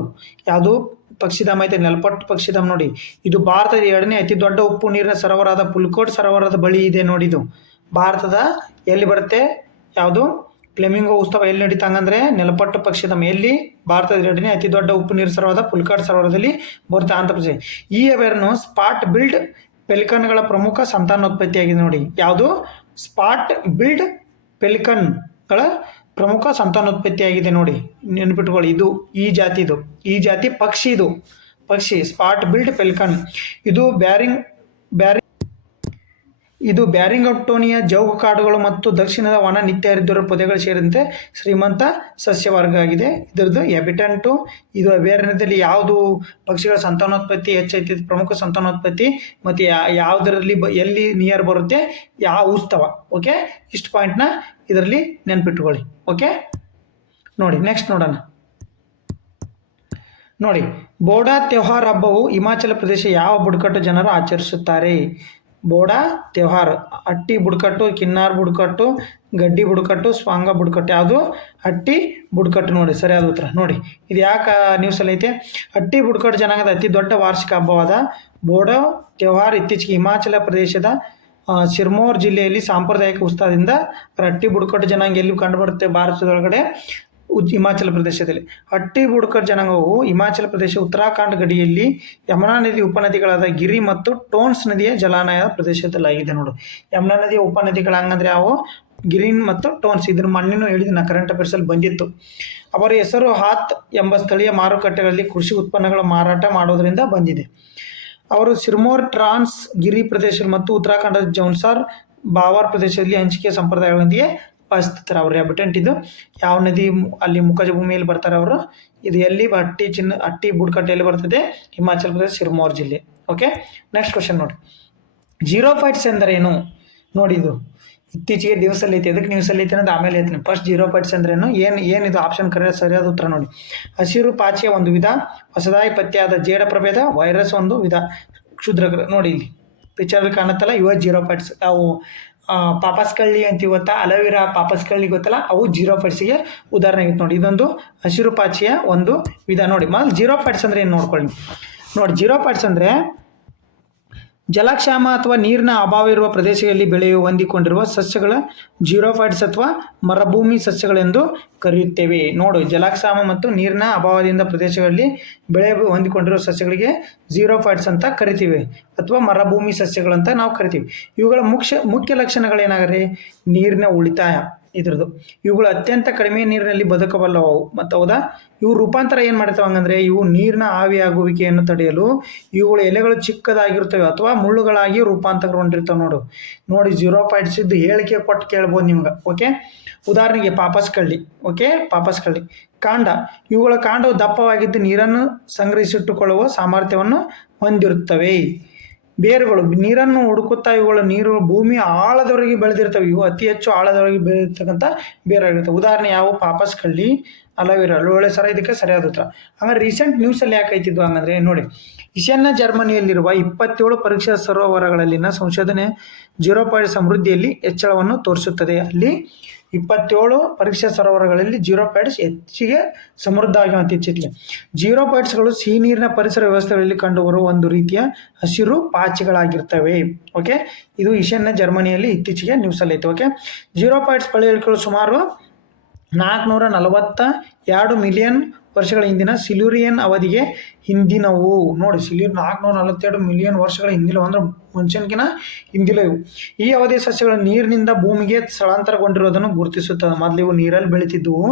ಯಾವುದು ಪಕ್ಷಿಧಾಮ ಐತೆ, ನೆಲಪಟ್ಟು ಪಕ್ಷಿಧಾಮ. ನೋಡಿ, ಇದು ಭಾರತದ 2ನೇ ಅತಿ ದೊಡ್ಡ ಉಪ್ಪು ನೀರಿನ ಸರೋವರದ ಪುಲ್ಕೋಟ್ ಸರೋವರದ ಬಳಿ ಇದೆ. ನೋಡಿ, ಇದು ಭಾರತದ ಎಲ್ಲಿ ಬರುತ್ತೆ, ಯಾವುದು ಫ್ಲೇಮಿಂಗೋ ಉತ್ಸವ ಎಲ್ಲಿ ನಡೀತಾ ಹಂಗಂದ್ರೆ ನೆಲಪಟ್ಟು ಪಕ್ಷಿಧಾಮ. ಎಲ್ಲಿ? ಭಾರತದ 2ನೇ ಅತಿ ದೊಡ್ಡ ಉಪ್ಪು ನೀರು ಸರೋವರದ ಪುಲ್ಕಾಟ್ ಸರೋವರದಲ್ಲಿ ಬರುತ್ತೆ, ಆಂಧ್ರ ಪ್ರದೇಶ. ಈ ಅವೇರ್ನು ಸ್ಪಾಟ್ ಬಿಲ್ಡ್ ಪೆಲಿಕನ್ಗಳ ಪ್ರಮುಖ ಸಂತಾನೋತ್ಪತ್ತಿಯಾಗಿದೆ. ನೋಡಿ, ಯಾವುದು? ಸ್ಪಾಟ್ ಬಿಲ್ಡ್ ಪೆಲಿಕನ್ಗಳ ಪ್ರಮುಖ ಸಂತಾನೋತ್ಪತ್ತಿಯಾಗಿದೆ. ನೋಡಿ, ನೆನಪಿಟ್ಕೊಳ್ಳಿ, ಇದು ಈ ಜಾತಿ ಪಕ್ಷಿ. ಇದು ಪಕ್ಷಿ ಸ್ಪಾಟ್ ಬಿಲ್ಡ್ ಪೆಲಿಕನ್. ಇದು ಬ್ಯಾರಿಂಗ್ಟೋನಿಯ ಜೌಗು ಕಾಡುಗಳು ಮತ್ತು ದಕ್ಷಿಣದ ಒಣ ನಿತ್ಯ ಹರಿದ್ವರ ಪೊದೆಗಳು ಸೇರಿದಂತೆ ಶ್ರೀಮಂತ ಸಸ್ಯವರ್ಗ ಆಗಿದೆ. ಇದರದ್ದು ಹ್ಯಾಬಿಟೆಂಟು. ಇದು ಅಭಯಾರಣ್ಯದಲ್ಲಿ ಯಾವುದು ಪಕ್ಷಿಗಳ ಸಂತಾನೋತ್ಪತ್ತಿ ಹೆಚ್ಚೈತಿ, ಪ್ರಮುಖ ಸಂತಾನೋತ್ಪತ್ತಿ, ಮತ್ತು ಯಾವುದರಲ್ಲಿ ಎಲ್ಲಿ ನಿಯರ್ ಬರುತ್ತೆ, ಯಾವ ಉತ್ಸವ. ಓಕೆ, ಇಷ್ಟು ಪಾಯಿಂಟ್ನ ಇದರಲ್ಲಿ ನೆನ್ಪಿಟ್ಕೊಳ್ಳಿ. ಓಕೆ, ನೋಡಿ ನೆಕ್ಸ್ಟ್ ನೋಡೋಣ. ನೋಡಿ, ಬೋಡಾ ತ್ಯೋಹಾರ್ ಹಬ್ಬವು ಹಿಮಾಚಲ ಪ್ರದೇಶ ಯಾವ ಬುಡಕಟ್ಟು ಜನರು ಆಚರಿಸುತ್ತಾರೆ? ಬೋಡಾ ತ್ಯೋಹಾರ್. ಹಟ್ಟಿ ಬುಡಕಟ್ಟು, ಕಿನ್ನಾರ್ ಬುಡಕಟ್ಟು, ಗಡ್ಡಿ ಬುಡಕಟ್ಟು, ಸ್ವಾಂಗ ಬುಡಕಟ್ಟು. ಯಾವುದು? ಹಟ್ಟಿ ಬುಡಕಟ್ಟು. ನೋಡಿ ಸರಿಯಾದ ಉತ್ತರ. ನೋಡಿ, ಇದು ಯಾಕೆ ನ್ಯೂಸಲ್ಲಿ ಐತೆ? ಹಟ್ಟಿ ಬುಡಕಟ್ಟು ಜನಾಂಗದ ಅತಿ ದೊಡ್ಡ ವಾರ್ಷಿಕ ಹಬ್ಬವಾದ ಬೋಡೋ ತ್ಯೋಹಾರ್ ಇತ್ತೀಚೆಗೆ ಹಿಮಾಚಲ ಪ್ರದೇಶದ ಸಿರ್ಮೌರ್ ಜಿಲ್ಲೆಯಲ್ಲಿ ಸಾಂಪ್ರದಾಯಿಕ ಉತ್ಸಾಹದಿಂದ ಹಟ್ಟಿ ಬುಡಕಟ್ಟು ಜನಾಂಗ ಎಲ್ಲಿ ಕಂಡುಬರುತ್ತೆ? ಭಾರತದೊಳಗಡೆ ಹಿಮಾಚಲ ಪ್ರದೇಶದಲ್ಲಿ. ಹಟ್ಟಿ ಬುಡಕಟ್ಟು ಜನಾಂಗವು ಹಿಮಾಚಲ ಪ್ರದೇಶ ಉತ್ತರಾಖಂಡ್ ಗಡಿಯಲ್ಲಿ ಯಮುನಾ ನದಿ ಉಪನದಿಗಳಾದ ಗಿರಿ ಮತ್ತು ಟೋನ್ಸ್ ನದಿಯ ಜಲಾನಯ ಪ್ರದೇಶದಲ್ಲಾಗಿದೆ. ನೋಡು, ಯಮುನಾ ನದಿಯ ಉಪನದಿಗಳು ಹಂಗಂದ್ರೆ ಅವು ಗಿರಿನ್ ಮತ್ತು ಟೋನ್ಸ್. ಇದ್ರ ಮಣ್ಣಿನೂ ಹೇಳಿದ ಕರೆಂಟ್ ಅಫೇರ್ಸಲ್ಲಿ ಬಂದಿತ್ತು. ಅವರ ಹೆಸರು ಹಾತ್ ಎಂಬ ಸ್ಥಳೀಯ ಮಾರುಕಟ್ಟೆಗಳಲ್ಲಿ ಕೃಷಿ ಉತ್ಪನ್ನಗಳ ಮಾರಾಟ ಮಾಡೋದರಿಂದ ಬಂದಿದೆ. ಅವರು ಸಿರ್ಮೌರ್ ಟ್ರಾನ್ಸ್ ಗಿರಿ ಪ್ರದೇಶ ಮತ್ತು ಉತ್ತರಾಖಂಡದ ಜೌನ್ಸಾರ್ ಬಾವರ್ ಪ್ರದೇಶದಲ್ಲಿ ಹಂಚಿಕೆ ಸಂಪ್ರದಾಯಗಳೊಂದಿಗೆ ವಾಸಿಸ್ತಾರೆ. ಅವ್ರ ಹ್ಯಾಬಿಟೆಂಟ್. ಇದು ಯಾವ ನದಿ ಅಲ್ಲಿ ಮುಖಜ ಭೂಮಿಯಲ್ಲಿ ಬರ್ತಾರೆ ಅವರು? ಇದು ಎಲ್ಲಿ? ಹಟ್ಟಿ ಬುಡಕಟ್ಟೆಯಲ್ಲಿ ಬರ್ತದೆ, ಹಿಮಾಚಲ ಪ್ರದೇಶ ಸಿರ್ಮೌರ್ ಜಿಲ್ಲೆ. ಓಕೆ, ನೆಕ್ಸ್ಟ್ ಕ್ವಶನ್ ನೋಡಿ. ಜೀರೋಫೈಟ್ಸ್ ಎಂದರೇನು? ನೋಡಿ, ಇದು ಇತ್ತೀಚೆಗೆ ನ್ಯೂಸಲ್ಲಿ ಐತೆ. ಎದಕ್ಕೆ ನ್ಯೂಸಲ್ಲಿ ಐತೆ ಅನ್ನೋದು ಆಮೇಲೆ ಹೇಳ್ತೀನಿ. ಫಸ್ಟ್ ಜೀರೋಫೈಟ್ಸ್ ಅಂದ್ರೇನು, ಏನಿದು ಆಪ್ಷನ್ ಸರಿಯಾದ ಉತ್ತರ ನೋಡಿ. ಹಸಿರು ಪಾಚಿಯ ಒಂದು ವಿಧ, ಹೊಸದಾಗಿ ಪತ್ತೆಯಾದ ಜೇಡ ಪ್ರಭೇದ, ವೈರಸ್ ಒಂದು ವಿಧ, ಕ್ಷುದ್ರಕರ. ನೋಡಿ ಇಲ್ಲಿ ಪಿಕ್ಚರಲ್ಲಿ ಕಾಣುತ್ತಲ್ಲ, ಇವ ಜೀರೋಫೈಟ್ಸ್. ಅವು ಪಾಪಸ್ಕಳ್ಳಿ ಅಂತೀವಿ ಗೊತ್ತಾ, ಅಲೋವಿರಾ ಪಾಪಸ್ಕಳ್ಳಿ ಗೊತ್ತಲ್ಲ, ಅವು ಜೀರೋಫೈಟ್ಸಿಗೆ ಉದಾಹರಣೆ ಆಗಿತ್ತು. ನೋಡಿ, ಇದೊಂದು ಹಸಿರು ಪಾಚಿಯ ಒಂದು ವಿಧ. ನೋಡಿ, ಮೊದಲು ಜೀರೋಫೈಟ್ಸ್ ಅಂದರೆ ಏನು ನೋಡ್ಕೊಳ್ಳಿ. ನೋಡಿ, ಜೀರೋಫೈಟ್ಸ್ ಅಂದರೆ ಜಲಕ್ಷಾಮ ಅಥವಾ ನೀರಿನ ಅಭಾವ ಇರುವ ಪ್ರದೇಶಗಳಲ್ಲಿ ಬೆಳೆಯುವ ಹೊಂದಿಕೊಂಡಿರುವ ಸಸ್ಯಗಳ ಜೀರೋಫೈಟ್ಸ್ ಅಥವಾ ಮರುಭೂಮಿ ಸಸ್ಯಗಳೆಂದು ಕರೆಯುತ್ತೇವೆ. ನೋಡು, ಜಲಕ್ಷಾಮ ಮತ್ತು ನೀರಿನ ಅಭಾವದಿಂದ ಪ್ರದೇಶಗಳಲ್ಲಿ ಬೆಳೆ ಹೊಂದಿಕೊಂಡಿರುವ ಸಸ್ಯಗಳಿಗೆ ಜೀರೋಫೈಟ್ಸ್ ಅಂತ ಕರಿತೀವಿ, ಅಥವಾ ಮರುಭೂಮಿ ಸಸ್ಯಗಳಂತ ನಾವು ಕರಿತೀವಿ. ಇವುಗಳ ಮುಖ್ಯ ಲಕ್ಷಣಗಳೇನಾದರೆ ನೀರಿನ ಉಳಿತಾಯ ಇದ್ರದ್ದು. ಇವುಗಳು ಅತ್ಯಂತ ಕಡಿಮೆ ನೀರಿನಲ್ಲಿ ಬದುಕಬಲ್ಲವು. ಮತ್ತು ಹೌದಾ, ಇವು ರೂಪಾಂತರ ಏನು ಮಾಡ್ತಾವೆ ಹಂಗಂದರೆ, ಇವು ನೀರಿನ ಆವಿಯಾಗುವಿಕೆಯನ್ನು ತಡೆಯಲು ಇವುಗಳ ಎಲೆಗಳು ಚಿಕ್ಕದಾಗಿರ್ತವೆ ಅಥವಾ ಮುಳ್ಳುಗಳಾಗಿ ರೂಪಾಂತರಗೊಂಡಿರ್ತವೆ. ನೋಡಿ ಜೀರೋಫೈಟ್ಸ್ ಇದ್ದು ಹೇಳಿಕೆ ಕೊಟ್ಟು ಕೇಳ್ಬೋದು ನಿಮ್ಗೆ. ಓಕೆ, ಉದಾಹರಣೆಗೆ ಪಾಪಸ್ಕಳ್ಳಿ. ಓಕೆ, ಪಾಪಸ್ಕಳ್ಳಿ. ಕಾಂಡ. ಇವುಗಳ ಕಾಂಡವು ದಪ್ಪವಾಗಿದ್ದು ನೀರನ್ನು ಸಂಗ್ರಹಿಸಿಟ್ಟುಕೊಳ್ಳುವ ಸಾಮರ್ಥ್ಯವನ್ನು ಹೊಂದಿರುತ್ತವೆ. ಬೇರುಗಳು ನೀರನ್ನು ಹುಡುಕುತ್ತಾ ಇವುಗಳು ನೀರು ಭೂಮಿಯ ಆಳದವರೆಗೆ ಬೆಳೆದಿರ್ತವೆ. ಇವು ಅತಿ ಹೆಚ್ಚು ಆಳದವರೆಗೆ ಬೆಳೆದಿರ್ತಕ್ಕಂಥ ಬೇರಾಗಿರ್ತವೆ. ಉದಾಹರಣೆ ಯಾವ? ಪಾಪಸ್ಕಳ್ಳಿ, ಅಲೋವೆರಾ. ಒಳ್ಳೆ ಸರ ಇದಕ್ಕೆ ಸರಿಯಾದ ಉತ್ತರ. ಹಂಗಾರೆ ರೀಸೆಂಟ್ ನ್ಯೂಸಲ್ಲಿ ಯಾಕೆ ಐತಿದ್ವು ಹಂಗಂದ್ರೆ, ನೋಡಿ, ಈಶಾನ್ಯ ಜರ್ಮನಿಯಲ್ಲಿರುವ 27 ಪರೀಕ್ಷಾ ಸರೋವರಗಳಲ್ಲಿನ ಸಂಶೋಧನೆ ಜೀರೋಫೈಟ್ ಸಮೃದ್ಧಿಯಲ್ಲಿ ಹೆಚ್ಚಳವನ್ನು ತೋರಿಸುತ್ತದೆ. ಅಲ್ಲಿ 27 ಪರೀಕ್ಷಾ ಸರೋವರಗಳಲ್ಲಿ ಜೀರೋಫೈಟ್ಸ್ ಹೆಚ್ಚಿಗೆ ಸಮೃದ್ಧ ಆಗಿರುವಂಥ ಇತ್ತೀಚೆಗೆ. ಜೀರೋಫೈಟ್ಸ್ಗಳು ಸಿಹಿ ನೀರಿನ ಪರಿಸರ ವ್ಯವಸ್ಥೆಗಳಲ್ಲಿ ಕಂಡುಬರುವ ಒಂದು ರೀತಿಯ ಹಸಿರು ಪಾಚಿಗಳಾಗಿರ್ತವೆ. ಓಕೆ, ಇದು ಈಶಾನ್ಯ ಜರ್ಮನಿಯಲ್ಲಿ ಇತ್ತೀಚೆಗೆ ನ್ಯೂಸಲ್ಲಿ ಐತೆ. ಓಕೆ, ಜೀರೋಫೈಟ್ಸ್ ಪಳೆಯುಳಿಕೆಗಳು ಸುಮಾರು 442 ಮಿಲಿಯನ್ ವರ್ಷಗಳ ಹಿಂದಿನ ಸಿಲ್ಯೂರಿಯನ್ ಅವಧಿಗೆ ಹಿಂದಿನವು. ನೋಡಿ, 442 ಮಿಲಿಯನ್ ವರ್ಷಗಳ ಹಿಂದಿನವು ಅಂದ್ರೆ ಮನುಷ್ಯನ್ಕಿನ ಹಿಂದಿಲ ಇವು. ಈ ಅವಧಿಯ ಸಸ್ಯಗಳು ನೀರಿನಿಂದ ಭೂಮಿಗೆ ಸ್ಥಳಾಂತರಗೊಂಡಿರೋದನ್ನು ಗುರುತಿಸುತ್ತದೆ. ಮೊದಲು ಇವು ನೀರಲ್ಲಿ ಬೆಳೀತಿದ್ವು,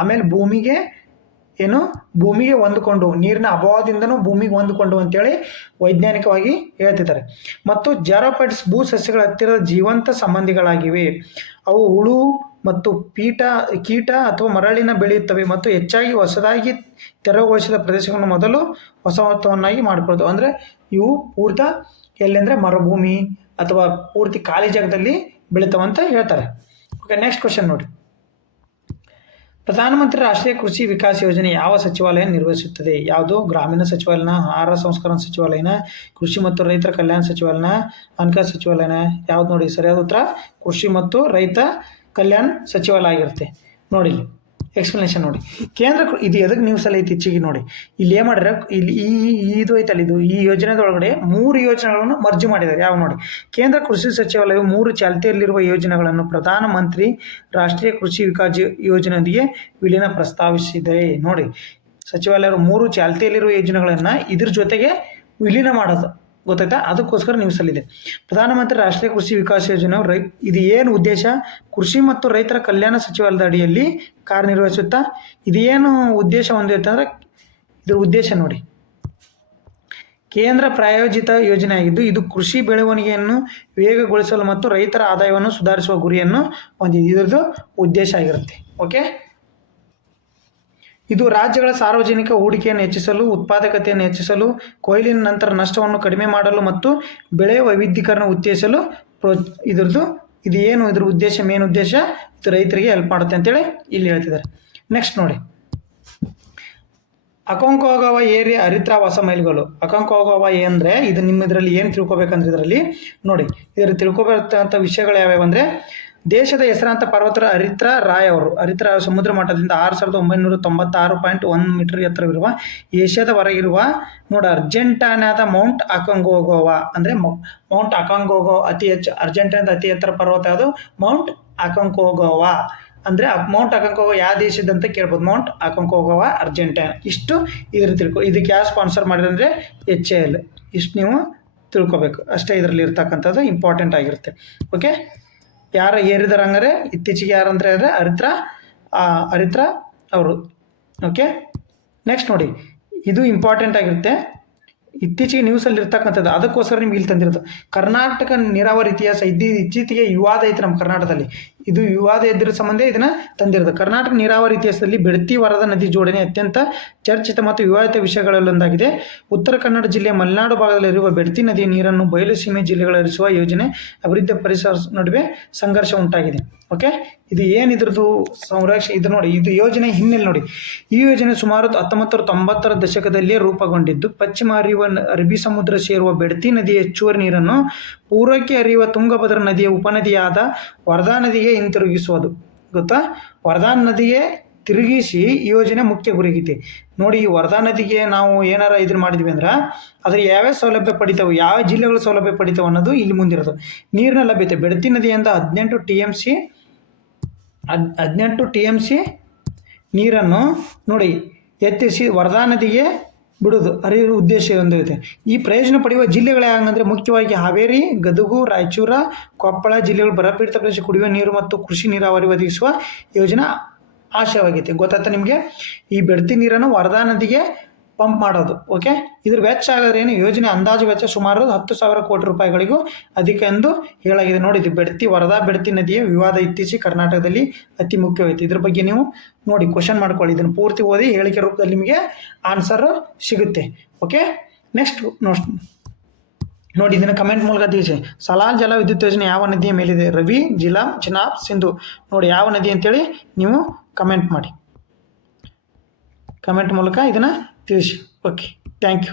ಆಮೇಲೆ ಭೂಮಿಗೆ ಹೊಂದಿಕೊಂಡು, ನೀರಿನ ಅಭಾವದಿಂದನೂ ಭೂಮಿಗೆ ಹೊಂದಿಕೊಂಡು ಅಂತೇಳಿ ವೈಜ್ಞಾನಿಕವಾಗಿ ಹೇಳ್ತಿದ್ದಾರೆ. ಮತ್ತು ಜಾರೋಫೈಟ್ಸ್ ಭೂ ಸಸ್ಯಗಳ ಹತ್ತಿರದ ಜೀವಂತ ಸಂಬಂಧಿಗಳಾಗಿವೆ. ಅವು ಹುಳು ಮತ್ತು ಕೀಟ ಅಥವಾ ಮರಳಿನ ಬೆಳೆಯುತ್ತವೆ ಮತ್ತು ಹೆಚ್ಚಾಗಿ ಹೊಸದಾಗಿ ತೆರವುಗೊಳಿಸಿದ ಪ್ರದೇಶಗಳನ್ನು ಮೊದಲು ಹೊಸತವನ್ನಾಗಿ ಮಾಡಿಕೊಳ್ಳೋದು. ಅಂದರೆ ಇವು ಪೂರ್ತಿ ಎಲ್ಲೆಂದರೆ ಮರುಭೂಮಿ ಅಥವಾ ಪೂರ್ತಿ ಖಾಲಿ ಜಾಗದಲ್ಲಿ ಬೆಳೀತಾವಂತ ಹೇಳ್ತಾರೆ. ಓಕೆ, ನೆಕ್ಸ್ಟ್ ಕ್ವಶನ್ ನೋಡಿ. ಪ್ರಧಾನಮಂತ್ರಿ ರಾಷ್ಟ್ರೀಯ ಕೃಷಿ ವಿಕಾಸ ಯೋಜನೆ ಯಾವ ಸಚಿವಾಲಯ ನಿರ್ವಹಿಸುತ್ತದೆ? ಯಾವುದು? ಗ್ರಾಮೀಣ ಸಚಿವಾಲಯನ, ಆಹಾರ ಸಂಸ್ಕರಣ ಸಚಿವಾಲಯನ, ಕೃಷಿ ಮತ್ತು ರೈತರ ಕಲ್ಯಾಣ ಸಚಿವಾಲಯನ, ಹಣಕಾಸು ಸಚಿವಾಲಯನ? ಯಾವ್ದು ನೋಡಿ? ಸರಿಯಾದ ಉತ್ತರ ಕೃಷಿ ಮತ್ತು ರೈತ ಕಲ್ಯಾಣ ಸಚಿವಾಲಯ ಆಗಿರುತ್ತೆ. ನೋಡಿ ಎಕ್ಸ್ಪ್ಲನೇಷನ್ ನೋಡಿ. ಇದು ಎದಕ್ಕೆ ನ್ಯೂಸಲ್ಲಿ ಐತಿ ಇತ್ತೀಚೆಗೆ ನೋಡಿ. ಇಲ್ಲಿ ಏನು ಮಾಡಿದ್ರೆ, ಇಲ್ಲಿ ಇದು ಐತಲ್ಲ, ಈ ಯೋಜನೆದೊಳಗಡೆ 3 ಯೋಜನೆಗಳನ್ನು ಮರ್ಜ್ ಮಾಡಿದ್ದಾರೆ. ಯಾವ ನೋಡಿ? ಕೇಂದ್ರ ಕೃಷಿ ಸಚಿವಾಲಯವು 3 ಚಾಲ್ತಿಯಲ್ಲಿರುವ ಯೋಜನೆಗಳನ್ನು ಪ್ರಧಾನ ಮಂತ್ರಿ ರಾಷ್ಟ್ರೀಯ ಕೃಷಿ ವಿಕಾಸ ಯೋಜನೆಯೊಂದಿಗೆ ವಿಲೀನ ಪ್ರಸ್ತಾವಿಸಿದೆ. ನೋಡಿ, ಸಚಿವಾಲಯರು 3 ಚಾಲ್ತಿಯಲ್ಲಿರುವ ಯೋಜನೆಗಳನ್ನು ಇದ್ರ ಜೊತೆಗೆ ವಿಲೀನ ಮಾಡೋದು ಗೊತ್ತಾಯ್ತಾ? ಅದಕ್ಕೋಸ್ಕರ ನ್ಯೂಸಲ್ಲಿದೆ. ಪ್ರಧಾನಮಂತ್ರಿ ರಾಷ್ಟ್ರೀಯ ಕೃಷಿ ವಿಕಾಸ ಯೋಜನೆ ಇದು ಏನು ಉದ್ದೇಶ? ಕೃಷಿ ಮತ್ತು ರೈತರ ಕಲ್ಯಾಣ ಸಚಿವಾಲಯದ ಅಡಿಯಲ್ಲಿ ಕಾರ್ಯನಿರ್ವಹಿಸುತ್ತಾ. ಇದೇನು ಉದ್ದೇಶ ಹೊಂದಿರುತ್ತೆ ಅಂದರೆ, ಇದ್ರ ಉದ್ದೇಶ ನೋಡಿ, ಕೇಂದ್ರ ಪ್ರಾಯೋಜಿತ ಯೋಜನೆ ಆಗಿದ್ದು ಇದು ಕೃಷಿ ಬೆಳವಣಿಗೆಯನ್ನು ವೇಗಗೊಳಿಸಲು ಮತ್ತು ರೈತರ ಆದಾಯವನ್ನು ಸುಧಾರಿಸುವ ಗುರಿಯನ್ನು ಹೊಂದಿದೆ. ಇದರದ್ದು ಉದ್ದೇಶ ಆಗಿರುತ್ತೆ. ಓಕೆ, ಇದು ರಾಜ್ಯಗಳ ಸಾರ್ವಜನಿಕ ಹೂಡಿಕೆಯನ್ನು ಹೆಚ್ಚಿಸಲು, ಉತ್ಪಾದಕತೆಯನ್ನು ಹೆಚ್ಚಿಸಲು, ಕೊಯ್ಲಿನ ನಂತರ ನಷ್ಟವನ್ನು ಕಡಿಮೆ ಮಾಡಲು ಮತ್ತು ಬೆಳೆ ವೈವಿಧ್ಯೀಕರಣ ಉತ್ತೇಜಿಸಲು ಇದು ಏನು ಇದ್ರ ಉದ್ದೇಶ, ಮೇನ್ ಉದ್ದೇಶ ಇದು ರೈತರಿಗೆ ಹೆಲ್ಪ್ ಮಾಡುತ್ತೆ ಅಂತೇಳಿ ಇಲ್ಲಿ ಹೇಳ್ತಿದ್ದಾರೆ. ನೆಕ್ಸ್ಟ್ ನೋಡಿ, ಅಕಾಂಕೋಗಾವಾ ಏರಿಯಾ ಹರಿತವಾಸ ಮೈಲುಗಲ್ಲು. ಅಕಾಂಕೋಗಾವಾ ಅಂದರೆ ಇದು ನಿಮ್ಮ ಇದರಲ್ಲಿ ಏನು ತಿಳ್ಕೊಬೇಕಂದ್ರೆ, ಇದರಲ್ಲಿ ನೋಡಿ, ಇದರಲ್ಲಿ ತಿಳ್ಕೊಬೇಕಂತ ವಿಷಯಗಳು ಯಾವ್ಯಾವ ಅಂದರೆ, ದೇಶದ ಹೆಸರಾಂತ ಪರ್ವತರ ಹರಿತ್ರ ರಾಯ್ ಅವರು ಸಮುದ್ರ ಮಟ್ಟದಿಂದ 6996.1 ಮೀಟರ್ ಎತ್ತರವಿರುವ ಏಷ್ಯಾದ ಹೊರಗಿರುವ ನೋಡಿ ಅರ್ಜೆಂಟೀನಾದ ಮೌಂಟ್ ಅಕಾಂಕೋಗುವಾ. ಅಂದರೆ ಮೌಂಟ್ ಅಕಾಂಕೋಗುವಾ ಅತಿ ಹೆಚ್ಚು ಅರ್ಜೆಂಟೀನಾದ ಅತಿ ಎತ್ತರ ಪರ್ವತ ಯಾವುದು? Mount Aconcagua. ಅಂದರೆ ಮೌಂಟ್ ಅಕಾಂಕೋಗುವಾ ಯಾವ ದೇಶದಂತ ಕೇಳ್ಬೋದು. Mount Aconcagua Argentina. ಇಷ್ಟು ಇದಕ್ಕೆ ಯಾವ ಸ್ಪಾನ್ಸರ್ ಮಾಡಿದ್ರೆ HAL. ಇಷ್ಟು ನೀವು ತಿಳ್ಕೊಬೇಕು ಅಷ್ಟೇ. ಇದರಲ್ಲಿ ಇರ್ತಕ್ಕಂಥದ್ದು ಇಂಪಾರ್ಟೆಂಟ್ ಆಗಿರುತ್ತೆ. ಓಕೆ, ಯಾರು ಏರಿದಾರೆ ಹಂಗಾರೆ ಇತ್ತೀಚೆಗೆ ಯಾರಂದ್ರೆ ಹರಿತ್ರ ಅವರು. ಓಕೆ, ನೆಕ್ಸ್ಟ್ ನೋಡಿ, ಇದು ಇಂಪಾರ್ಟೆಂಟ್ ಆಗಿರುತ್ತೆ, ಇತ್ತೀಚೆಗೆ ನ್ಯೂಸಲ್ಲಿ ಇರ್ತಕ್ಕಂಥದ್ದು. ಅದಕ್ಕೋಸ್ಕರ ನಿಮ್ಗೆ ಇಲ್ಲಿ ತಂದಿರೋದು ಕರ್ನಾಟಕ ನೀರಾವರಿ ಇತಿಹಾಸ. ಇತ್ತೀಚೆಗೆ ವಿವಾದ ಐತೆ ನಮ್ಮ ಕರ್ನಾಟಕದಲ್ಲಿ. ಇದು ವಿವಾದ ಎದ್ದಿರೋ ಸಂಬಂಧ ಇದನ್ನು ತಂದಿರೋದು. ಕರ್ನಾಟಕ ನೀರಾವರಿ ಇತಿಹಾಸದಲ್ಲಿ ಬೆಡ್ತಿ ವರದಾ ನದಿ ಜೋಡಣೆ ಅತ್ಯಂತ ಚರ್ಚಿತ ಮತ್ತು ವಿವಾದಿತ ವಿಷಯಗಳಲ್ಲೊಂದಾಗಿದೆ. ಉತ್ತರ ಕನ್ನಡ ಜಿಲ್ಲೆಯ ಮಲೆನಾಡು ಭಾಗದಲ್ಲಿರುವ ಬೆಡ್ತಿ ನದಿಯ ನೀರನ್ನು ಬಯಲು ಸೀಮೆ ಜಿಲ್ಲೆಗಳಿಸುವ ಯೋಜನೆ ಅಭಿವೃದ್ಧಿ ಪರಿಸರ ನಡುವೆ ಸಂಘರ್ಷ ಉಂಟಾಗಿದೆ. ಓಕೆ, ಇದು ಏನಿದ್ರದ್ದು ಸಂರಕ್ಷಣೆ ಇದು ನೋಡಿ. ಇದು ಯೋಜನೆ ಹಿನ್ನೆಲೆ ನೋಡಿ. ಈ ಯೋಜನೆ ಸುಮಾರು 1990ರ ದಶಕದಲ್ಲೇ ರೂಪುಗೊಂಡಿದ್ದು, ಪಶ್ಚಿಮ ಹರಿಯುವ ಅರಬ್ಬಿ ಸಮುದ್ರ ಸೇರುವ ಬೆಡ್ತಿ ನದಿಯ ಹೆಚ್ಚುವರಿ ನೀರನ್ನು ಪೂರ್ವಕ್ಕೆ ಹರಿಯುವ ತುಂಗಭದ್ರಾ ನದಿಯ ಉಪನದಿಯಾದ ವರದಾ ನದಿಗೆ ಹಿಂತಿರುಗಿಸುವುದು. ಗೊತ್ತಾ? ವರದಾ ನದಿಗೆ ತಿರುಗಿಸಿ ಈ ಯೋಜನೆ ಮುಖ್ಯ ಗುರಿಯಾಗಿದೆ. ನೋಡಿ, ಈ ವರದಾ ನದಿಗೆ ನಾವು ಏನಾರ ಇದನ್ನು ಮಾಡಿದ್ವಿ ಅಂದ್ರೆ ಅದ್ರ ಯಾವ್ಯಾವ ಸೌಲಭ್ಯ ಪಡಿತಾವೆ, ಯಾವ ಜಿಲ್ಲೆಗಳು ಸೌಲಭ್ಯ ಪಡಿತಾವೆ ಅನ್ನೋದು ಇಲ್ಲಿ ಮುಂದಿರೋದು. ನೀರಿನ ಲಭ್ಯತೆ ಬೆಡ್ತಿ ನದಿಯಿಂದ 18 TMC ನೀರನ್ನು ನೋಡಿ ಎತ್ತಿಸಿ ವರದಾ ನದಿಗೆ ಬಿಡೋದು ಹರಿಯುವ ಉದ್ದೇಶ ಹೊಂದಿದೆ. ಈ ಪ್ರಯೋಜನ ಪಡೆಯುವ ಜಿಲ್ಲೆಗಳು ಯಾವಂದರೆ ಮುಖ್ಯವಾಗಿ ಹಾವೇರಿ, ಗದಗ, ರಾಯಚೂರ, ಕೊಪ್ಪಳ ಜಿಲ್ಲೆಗಳು ಬರಪೀಡಿತ ಪ್ರದೇಶ ಕುಡಿಯುವ ನೀರು ಮತ್ತು ಕೃಷಿ ನೀರಾವರಿ ಒದಗಿಸುವ ಯೋಜನಾ ಆಶಯವಾಗಿದೆ. ಗೊತ್ತಾಯ್ತಾ ನಿಮಗೆ? ಈ ಬೆಡ್ತಿ ನೀರನ್ನು ವರದಾ ನದಿಗೆ ಪಂಪ್ ಮಾಡೋದು. ಓಕೆ, ಇದ್ರ ವೆಚ್ಚ ಆಗೋದ್ರೆ ಏನು? ಯೋಜನೆ ಅಂದಾಜು ವೆಚ್ಚ ಸುಮಾರು 10,000 ಕೋಟಿ ರೂಪಾಯಿಗಳಿಗೂ ಅಧಿಕ ಎಂದು ಹೇಳಾಗಿದೆ. ನೋಡಿ, ಇದು ವರದಾ ಬೆಡ್ತಿ ನದಿಯ ವಿವಾದ ಇತ್ತೀಚೆಗೆ ಕರ್ನಾಟಕದಲ್ಲಿ ಅತಿ ಮುಖ್ಯವಾಯಿತು. ಇದ್ರ ಬಗ್ಗೆ ನೀವು ನೋಡಿ ಕ್ವಶನ್ ಮಾಡ್ಕೊಳ್ಳಿ. ಇದನ್ನು ಪೂರ್ತಿ ಓದಿ ಹೇಳಿಕೆ ರೂಪದಲ್ಲಿ ನಿಮಗೆ ಆನ್ಸರ್ ಸಿಗುತ್ತೆ. ಓಕೆ, ನೆಕ್ಸ್ಟ್ ನೋಡಿ, ಇದನ್ನು ಕಮೆಂಟ್ ಮೂಲಕ ತಿಳಿಸಿ. ಸಲಾಲ್ ಜಲ ವಿದ್ಯುತ್ ಯೋಜನೆ ಯಾವ ನದಿಯ ಮೇಲಿದೆ? ರವಿ, ಜಿಲಾಮ್, ಚಿನಾಬ್, ಸಿಂಧು. ನೋಡಿ ಯಾವ ನದಿ ಅಂತೇಳಿ ನೀವು ಕಮೆಂಟ್ ಮಾಡಿ. ಕಮೆಂಟ್ ಮೂಲಕ ಇದನ್ನು ತಿಳಿಸಿ. Okay, thank you.